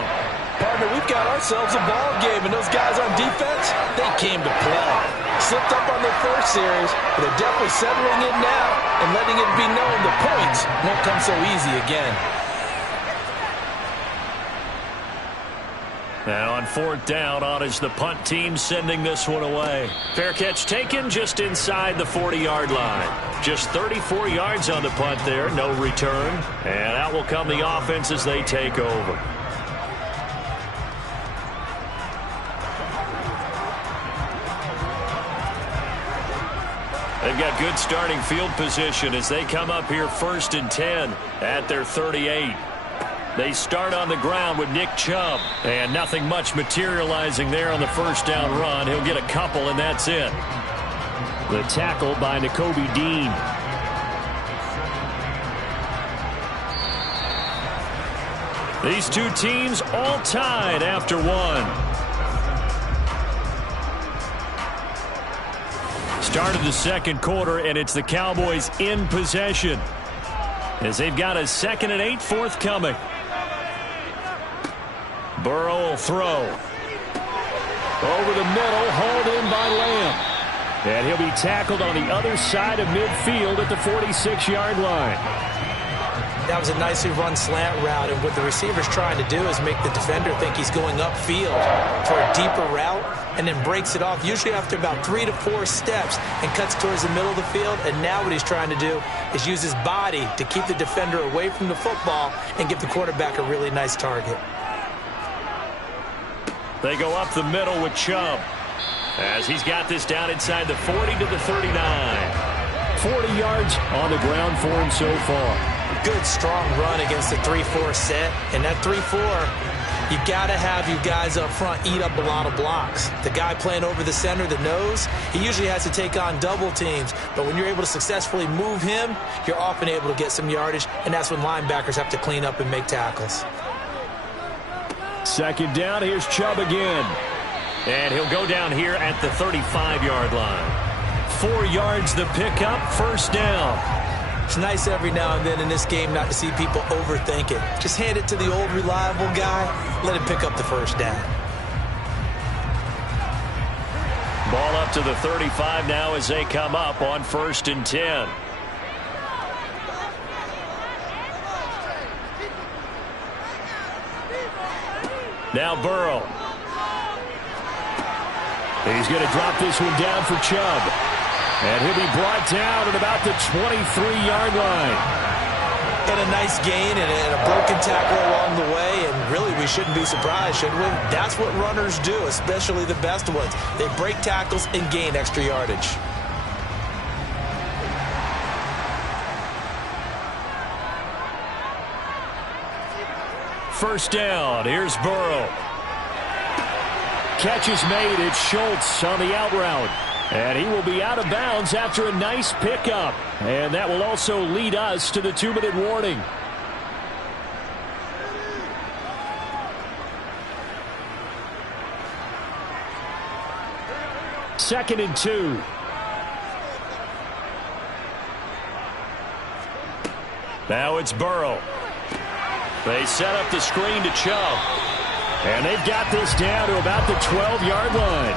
Partner, we've got ourselves a ball game, and those guys on defense, they came to play. Slipped up on their first series, but they're definitely settling in now and letting it be known the points won't come so easy again. Now on 4th down, on is the punt team sending this one away. Fair catch taken just inside the 40-yard line. Just 34 yards on the punt there, no return. And out will come the offense as they take over. They've got good starting field position as they come up here 1st and 10 at their 38. They start on the ground with Nick Chubb. And nothing much materializing there on the first down run. He'll get a couple, and that's it. The tackle by Nakobe Dean. These two teams all tied after one. Start of the second quarter, and it's the Cowboys in possession as they've got a 2nd and 8 forthcoming. Burrow will throw. Over the middle, hauled in by Lamb. And he'll be tackled on the other side of midfield at the 46-yard line. That was a nicely run slant route, and what the receiver's trying to do is make the defender think he's going upfield for a deeper route, and then breaks it off, usually after about 3 to 4 steps, and cuts towards the middle of the field. And now what he's trying to do is use his body to keep the defender away from the football and give the quarterback a really nice target. They go up the middle with Chubb, as he's got this down inside the 40 to the 39. 40 yards on the ground for him so far. Good, strong run against the 3-4 set. And that 3-4, you got to have you guys up front eat up a lot of blocks. The guy playing over the center, the nose, he usually has to take on double teams. But when you're able to successfully move him, you're often able to get some yardage, and that's when linebackers have to clean up and make tackles. Second down, here's Chubb again. And he'll go down here at the 35-yard line. 4 yards the pickup, first down. It's nice every now and then in this game not to see people overthink it. Just hand it to the old reliable guy, let him pick up the first down. Ball up to the 35 now as they come up on 1st and 10. Now Burrow. He's going to drop this one down for Chubb. And he'll be brought down at about the 23-yard line. And a nice gain and a broken tackle along the way. And really, we shouldn't be surprised, should we? That's what runners do, especially the best ones. They break tackles and gain extra yardage. First down. Here's Burrow. Catch is made. It's Schultz on the out route. And he will be out of bounds after a nice pickup. And that will also lead us to the 2-minute warning. Second and 2. Now it's Burrow. They set up the screen to Chubb. And they've got this down to about the 12-yard line.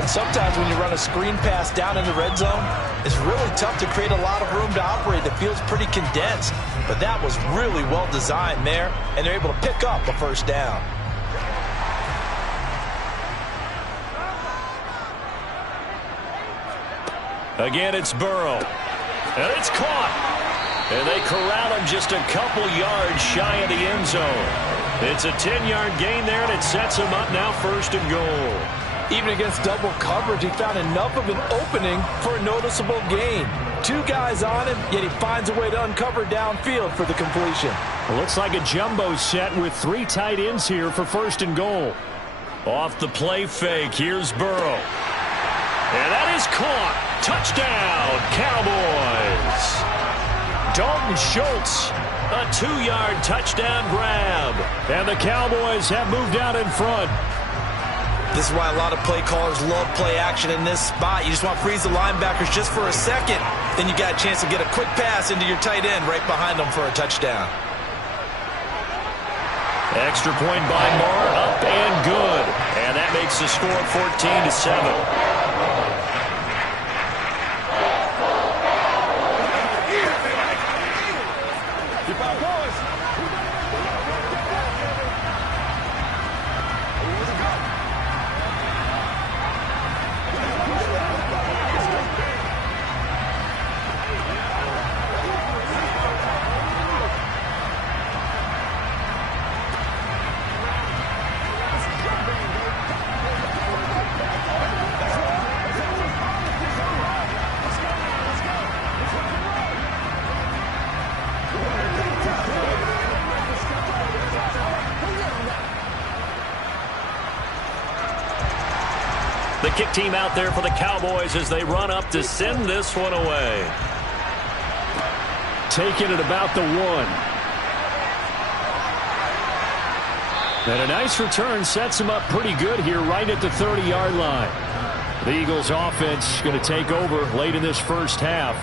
And sometimes when you run a screen pass down in the red zone, it's really tough to create a lot of room to operate. The field's pretty condensed. But that was really well designed there, and they're able to pick up a first down. Again, it's Burrow. And it's caught. And they corral him just a couple yards shy of the end zone. It's a 10-yard gain there, and it sets him up now 1st and goal. Even against double coverage, he found enough of an opening for a noticeable gain. 2 guys on him, yet he finds a way to uncover downfield for the completion. It looks like a jumbo set with 3 tight ends here for 1st and goal. Off the play fake, here's Burrow. And that is caught. Touchdown, Cowboys. Dalton Schultz, a 2-yard touchdown grab. And the Cowboys have moved out in front. This is why a lot of play callers love play action in this spot. You just want to freeze the linebackers just for a second. Then you got a chance to get a quick pass into your tight end right behind them for a touchdown. Extra point by Moore, up and good. And that makes the score 14-7. The kick team out there for the Cowboys as they run up to send this one away. Taking it about the 1. And a nice return sets him up pretty good here right at the 30-yard line. The Eagles offense going to take over late in this first half.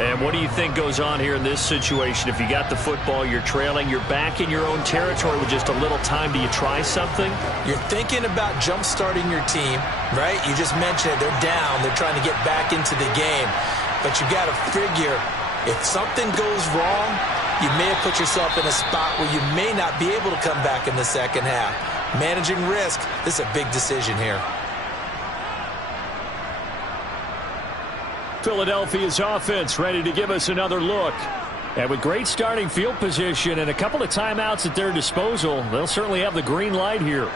And what do you think goes on here in this situation? If you got the football, you're trailing, you're back in your own territory with just a little time. Do you try something? You're thinking about jump-starting your team, right? You just mentioned it. They're down. They're trying to get back into the game. But you got to figure, if something goes wrong, you may have put yourself in a spot where you may not be able to come back in the second half. Managing risk, this is a big decision here. Philadelphia's offense ready to give us another look. And with great starting field position and a couple of timeouts at their disposal, they'll certainly have the green light here.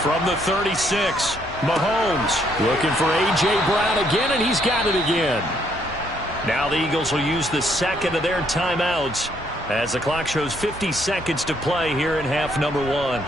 From the 36, Mahomes looking for A.J. Brown again, and he's got it again. Now the Eagles will use the second of their timeouts as the clock shows 50 seconds to play here in half number 1.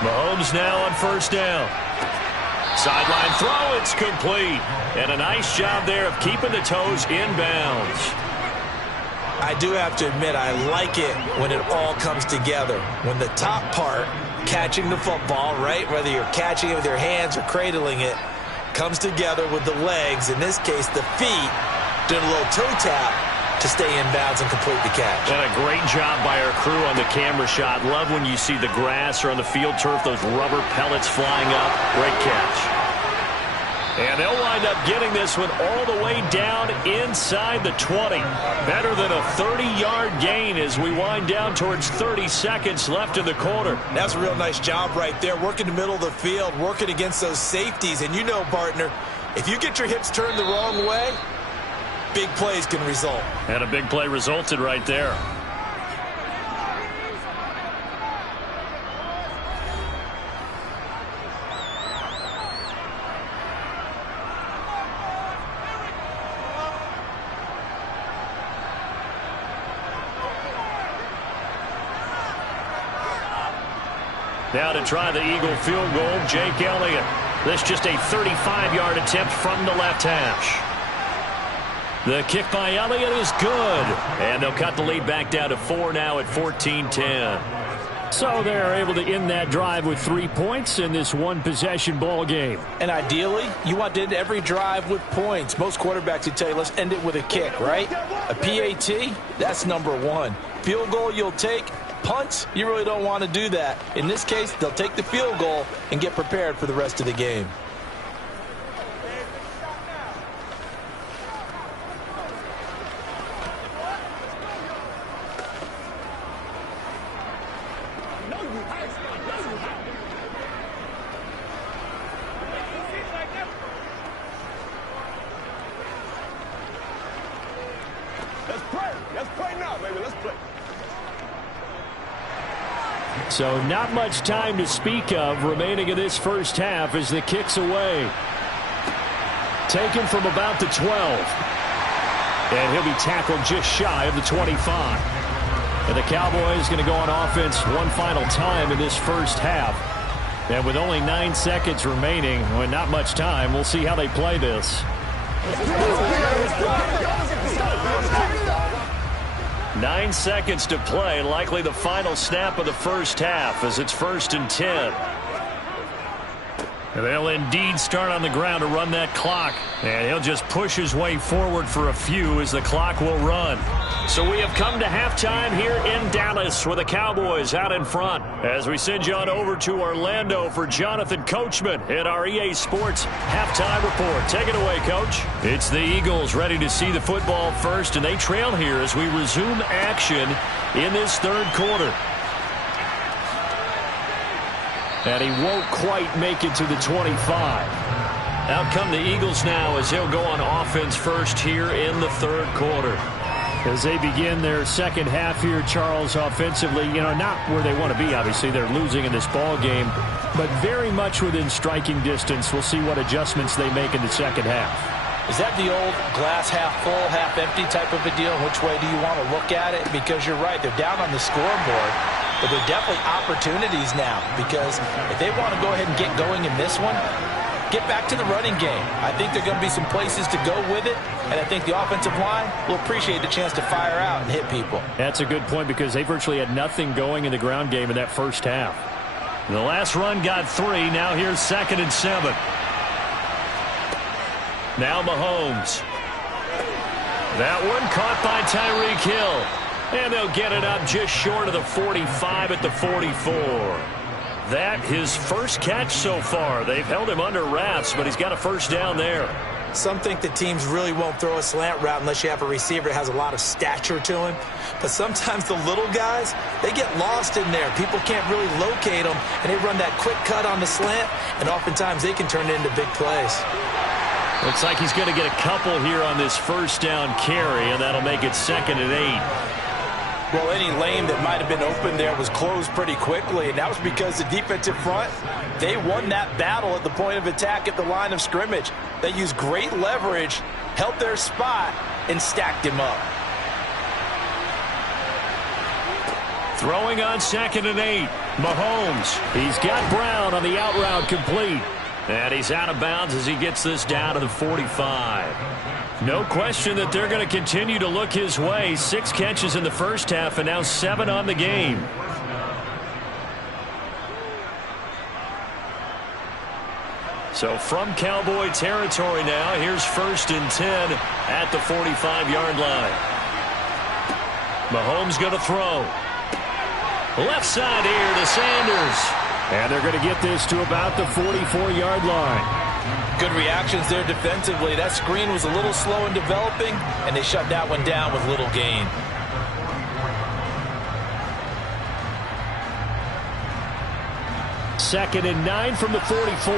Mahomes now on first down. Sideline throw, it's complete. And a nice job there of keeping the toes inbounds. I do have to admit, I like it when it all comes together. When the top part, catching the football, right, whether you're catching it with your hands or cradling it, comes together with the legs, in this case the feet, doing a little toe tap to stay in bounds and complete the catch. And a great job by our crew on the camera shot. Love when you see the grass or on the field turf, those rubber pellets flying up. Great catch. And they'll wind up getting this one all the way down inside the 20. Better than a 30-yard gain as we wind down towards 30 seconds left in the quarter. That's a real nice job right there, working the middle of the field, working against those safeties. And you know, partner, if you get your hips turned the wrong way, big plays can result. And a big play resulted right there. Now to try the Eagle field goal, Jake Elliott. This just a 35-yard attempt from the left hash. The kick by Elliott is good. And they'll cut the lead back down to 4 now at 14-10. So they're able to end that drive with 3 points in this one-possession ball game. And ideally, you want to end every drive with points. Most quarterbacks would tell you, let's end it with a kick, right? A PAT, that's number 1. Field goal you'll take. Punts, you really don't want to do that. In this case, they'll take the field goal and get prepared for the rest of the game. Let's play now, baby. Let's play. So not much time to speak of remaining in this first half as the kick's away. Taken from about the 12. And he'll be tackled just shy of the 25. And the Cowboys going to go on offense one final time in this first half. And with only 9 seconds remaining, well, not much time, we'll see how they play this. 9 seconds to play, likely the final snap of the first half as it's 1st and 10. And they'll indeed start on the ground to run that clock. And he'll just push his way forward for a few as the clock will run. So we have come to halftime here in Dallas with the Cowboys out in front. As we send you on over to Orlando for Jonathan Coachman at our EA Sports Halftime Report. Take it away, Coach. It's the Eagles ready to see the football first, and they trail here as we resume action in this third quarter. And he won't quite make it to the 25. Out come the Eagles now as they'll go on offense first here in the third quarter. As they begin their second half here, Charles, offensively, not where they want to be, obviously. They're losing in this ball game, but very much within striking distance. We'll see what adjustments they make in the second half. Is that the old glass half full, half empty type of a deal? Which way do you want to look at it? Because you're right, they're down on the scoreboard, but they're definitely opportunities now, because if they want to go ahead and get going in this one, get back to the running game. I think there are going to be some places to go with it, and I think the offensive line will appreciate the chance to fire out and hit people. That's a good point, because they virtually had nothing going in the ground game in that first half. The last run got 3. Now here's 2nd and 7. Now Mahomes. That one caught by Tyreek Hill. And they'll get it up just short of the 45 at the 44. That his first catch so far. They've held him under wraps, but he's got a first down there. Some think that teams really won't throw a slant route unless you have a receiver that has a lot of stature to him. But sometimes the little guys, they get lost in there. People can't really locate them, and they run that quick cut on the slant, and oftentimes they can turn it into big plays. Looks like he's going to get a couple here on this first down carry, and that'll make it 2nd and 8. Well, any lane that might have been open there was closed pretty quickly, and that was because the defensive front, they won that battle at the point of attack at the line of scrimmage. They used great leverage, held their spot, and stacked him up. Throwing on 2nd and 8. Mahomes. He's got Brown on the out route complete. And he's out of bounds as he gets this down to the 45. No question that they're going to continue to look his way. 6 catches in the first half and now 7 on the game. So from Cowboy territory now, here's 1st and 10 at the 45-yard line. Mahomes going to throw. Left side here to Sanders. And they're going to get this to about the 44-yard line. Good reactions there defensively. That screen was a little slow in developing, and they shut that one down with little gain. Second and 9 from the 44.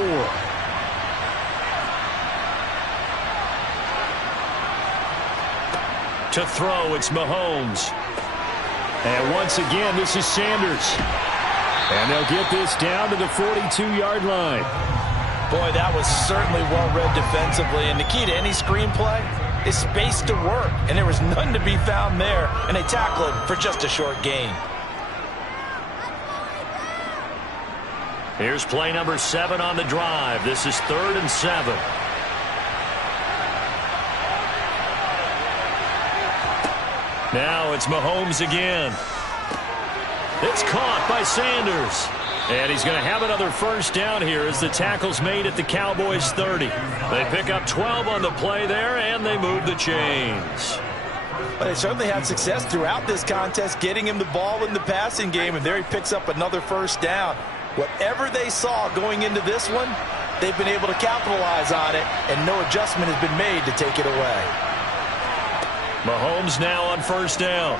To throw, it's Mahomes. And once again, this is Sanders. And they'll get this down to the 42-yard line. Boy, that was certainly well-read defensively. And the key to any screenplay is space to work. And there was none to be found there. And they tackled him for just a short gain. Here's play number 7 on the drive. This is 3rd and 7. Now it's Mahomes again. It's caught by Sanders. And he's going to have another first down here as the tackle's made at the Cowboys' 30. They pick up 12 on the play there, and they move the chains. But they certainly had success throughout this contest, getting him the ball in the passing game, and there he picks up another first down. Whatever they saw going into this one, they've been able to capitalize on it, and no adjustment has been made to take it away. Mahomes now on first down.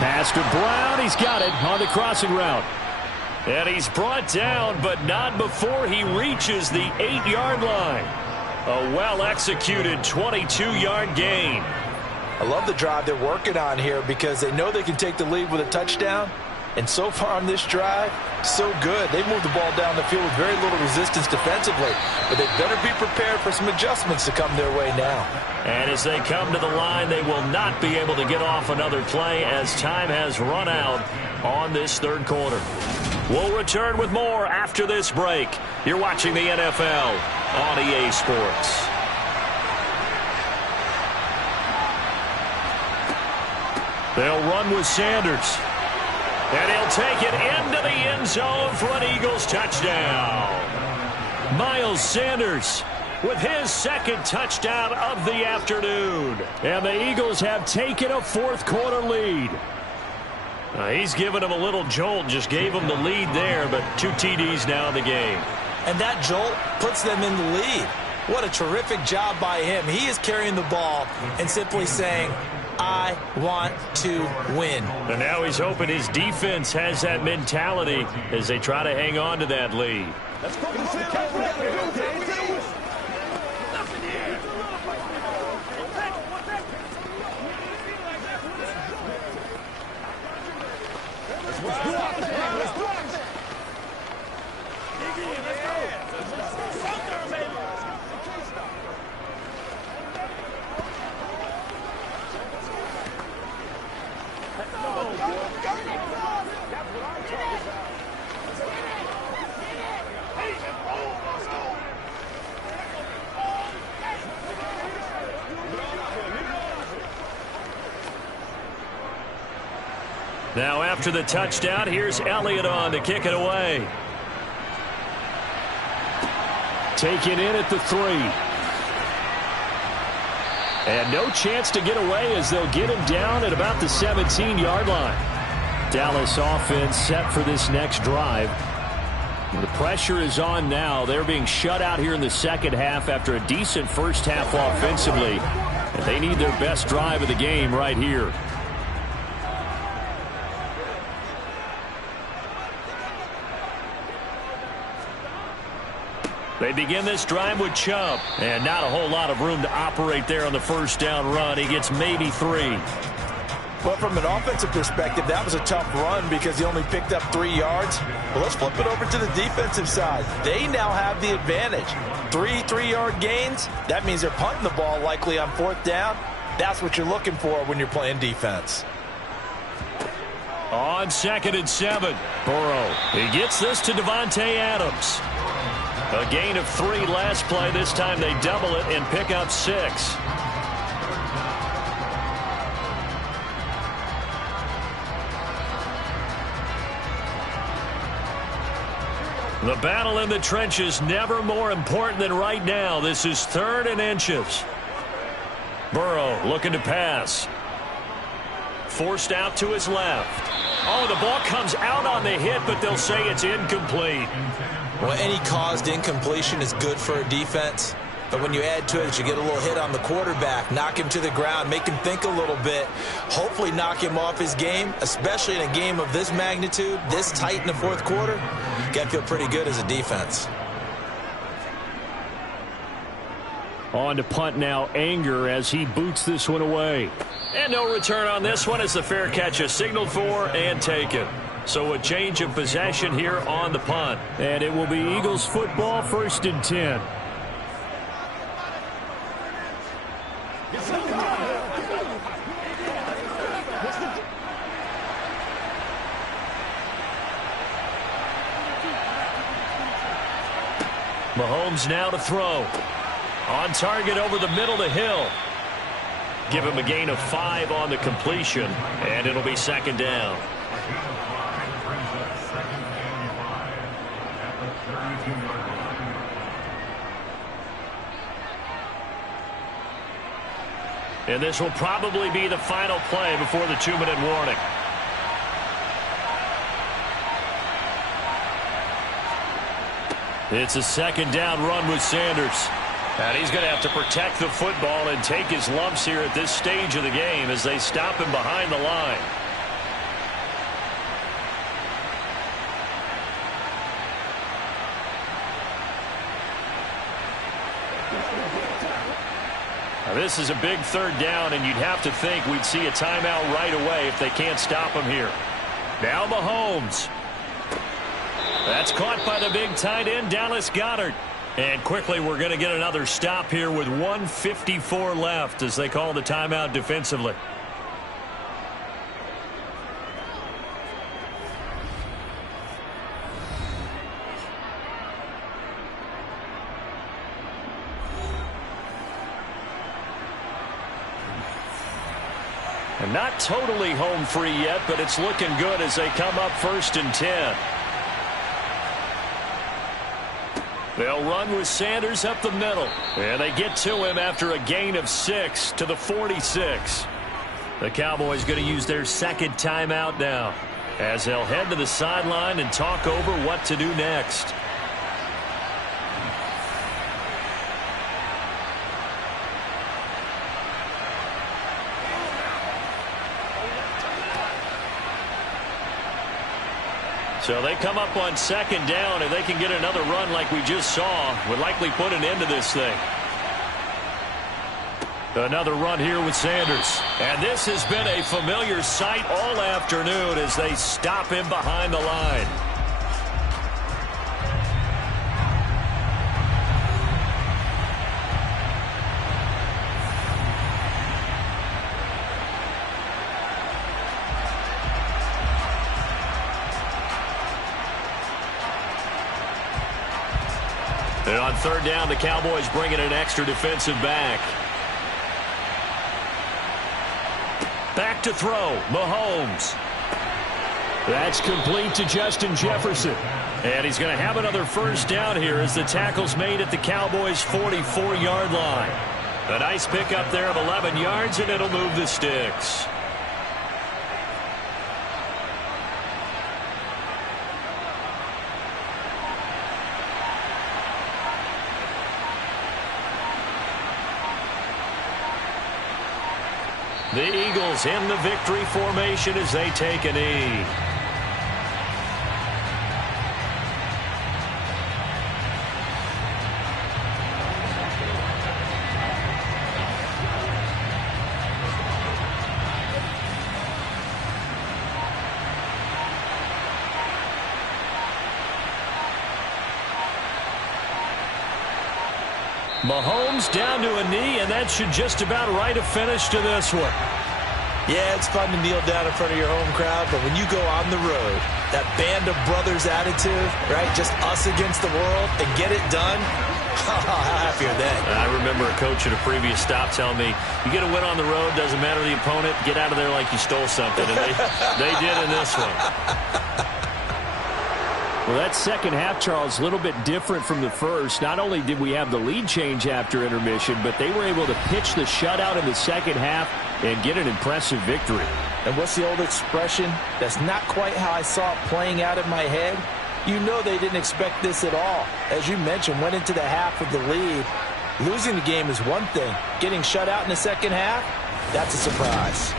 Pass to Brown. He's got it on the crossing route. And he's brought down, but not before he reaches the 8-yard line. A well-executed 22-yard gain. I love the drive they're working on here because they know they can take the lead with a touchdown. And so far on this drive, so good. They moved the ball down the field with very little resistance defensively. But they better be prepared for some adjustments to come their way now. And as they come to the line, they will not be able to get off another play as time has run out on this third quarter. We'll return with more after this break. You're watching the NFL on EA Sports. They'll run with Sanders. And he'll take it into the end zone for an Eagles touchdown. Miles Sanders with his second touchdown of the afternoon. And the Eagles have taken a fourth quarter lead. He's given him a little jolt, just gave him the lead there, but 2 TDs now in the game. And that jolt puts them in the lead. What a terrific job by him. He is carrying the ball and simply saying, I want to win. And now he's hoping his defense has that mentality as they try to hang on to that lead. Let's go. Now after the touchdown, here's Elliott on to kick it away. Taken in at the 3. And no chance to get away as they'll get him down at about the 17-yard line. Dallas offense set for this next drive. The pressure is on now. They're being shut out here in the second half after a decent first half offensively. And they need their best drive of the game right here. They begin this drive with Chubb. And not a whole lot of room to operate there on the first down run. He gets maybe 3. But from an offensive perspective, that was a tough run because he only picked up 3 yards. But let's flip it over to the defensive side. They now have the advantage. 3 3-yard gains. That means they're punting the ball likely on 4th down. That's what you're looking for when you're playing defense. On 2nd and 7, Burrow. He gets this to Davante Adams. A gain of 3 last play. This time they double it and pick up 6. The battle in the trenches never more important than right now. This is 3rd and inches. Burrow looking to pass. Forced out to his left. Oh, the ball comes out on the hit, but they'll say it's incomplete. Well, any caused incompletion is good for a defense. But when you add to it, you get a little hit on the quarterback, knock him to the ground, make him think a little bit, hopefully knock him off his game, especially in a game of this magnitude, this tight in the 4th quarter. You got to feel pretty good as a defense. On to punt now, Anger as he boots this one away. And no return on this one as the fair catch is signaled for and taken. So a change of possession here on the punt. And it will be Eagles football, 1st and 10. Mahomes now to throw. On target over the middle to Hill. Give him a gain of 5 on the completion, and it'll be 2nd down. And this will probably be the final play before the 2-minute warning. It's a 2nd down run with Sanders. And he's going to have to protect the football and take his lumps here at this stage of the game as they stop him behind the line. Now this is a big 3rd down, and you'd have to think we'd see a timeout right away if they can't stop him here. Now Mahomes. That's caught by the big tight end, Dallas Goedert. And quickly we're going to get another stop here with 1:54 left as they call the timeout defensively. And not totally home free yet, but it's looking good as they come up 1st and 10. They'll run with Sanders up the middle. And they get to him after a gain of 6 to the 46. The Cowboys going to use their 2nd timeout now as they'll head to the sideline and talk over what to do next. So they come up on 2nd down, and they can get another run like we just saw. Would likely put an end to this thing. Another run here with Sanders. And this has been a familiar sight all afternoon as they stop him behind the line. And on 3rd down, the Cowboys bring in an extra defensive back. Back to throw, Mahomes. That's complete to Justin Jefferson. And he's going to have another first down here as the tackle's made at the Cowboys' 44-yard line. A nice pickup there of 11 yards, and it'll move the sticks. The Eagles in the victory formation as they take a knee. Mahomes down to a knee, and that should just about write a finish to this one. Yeah, it's fun to kneel down in front of your home crowd, but when you go on the road, that band of brothers attitude, right, just us against the world, and get it done, how happy are they? I remember a coach at a previous stop telling me, you get a win on the road, doesn't matter the opponent, get out of there like you stole something, and they did in this one. Well, that second half, Charles, a little bit different from the first. Not only did we have the lead change after intermission, but they were able to pitch the shutout in the second half and get an impressive victory. And what's the old expression? That's not quite how I saw it playing out in my head. You know they didn't expect this at all. As you mentioned, went into the half with the lead. Losing the game is one thing. Getting shut out in the second half, that's a surprise.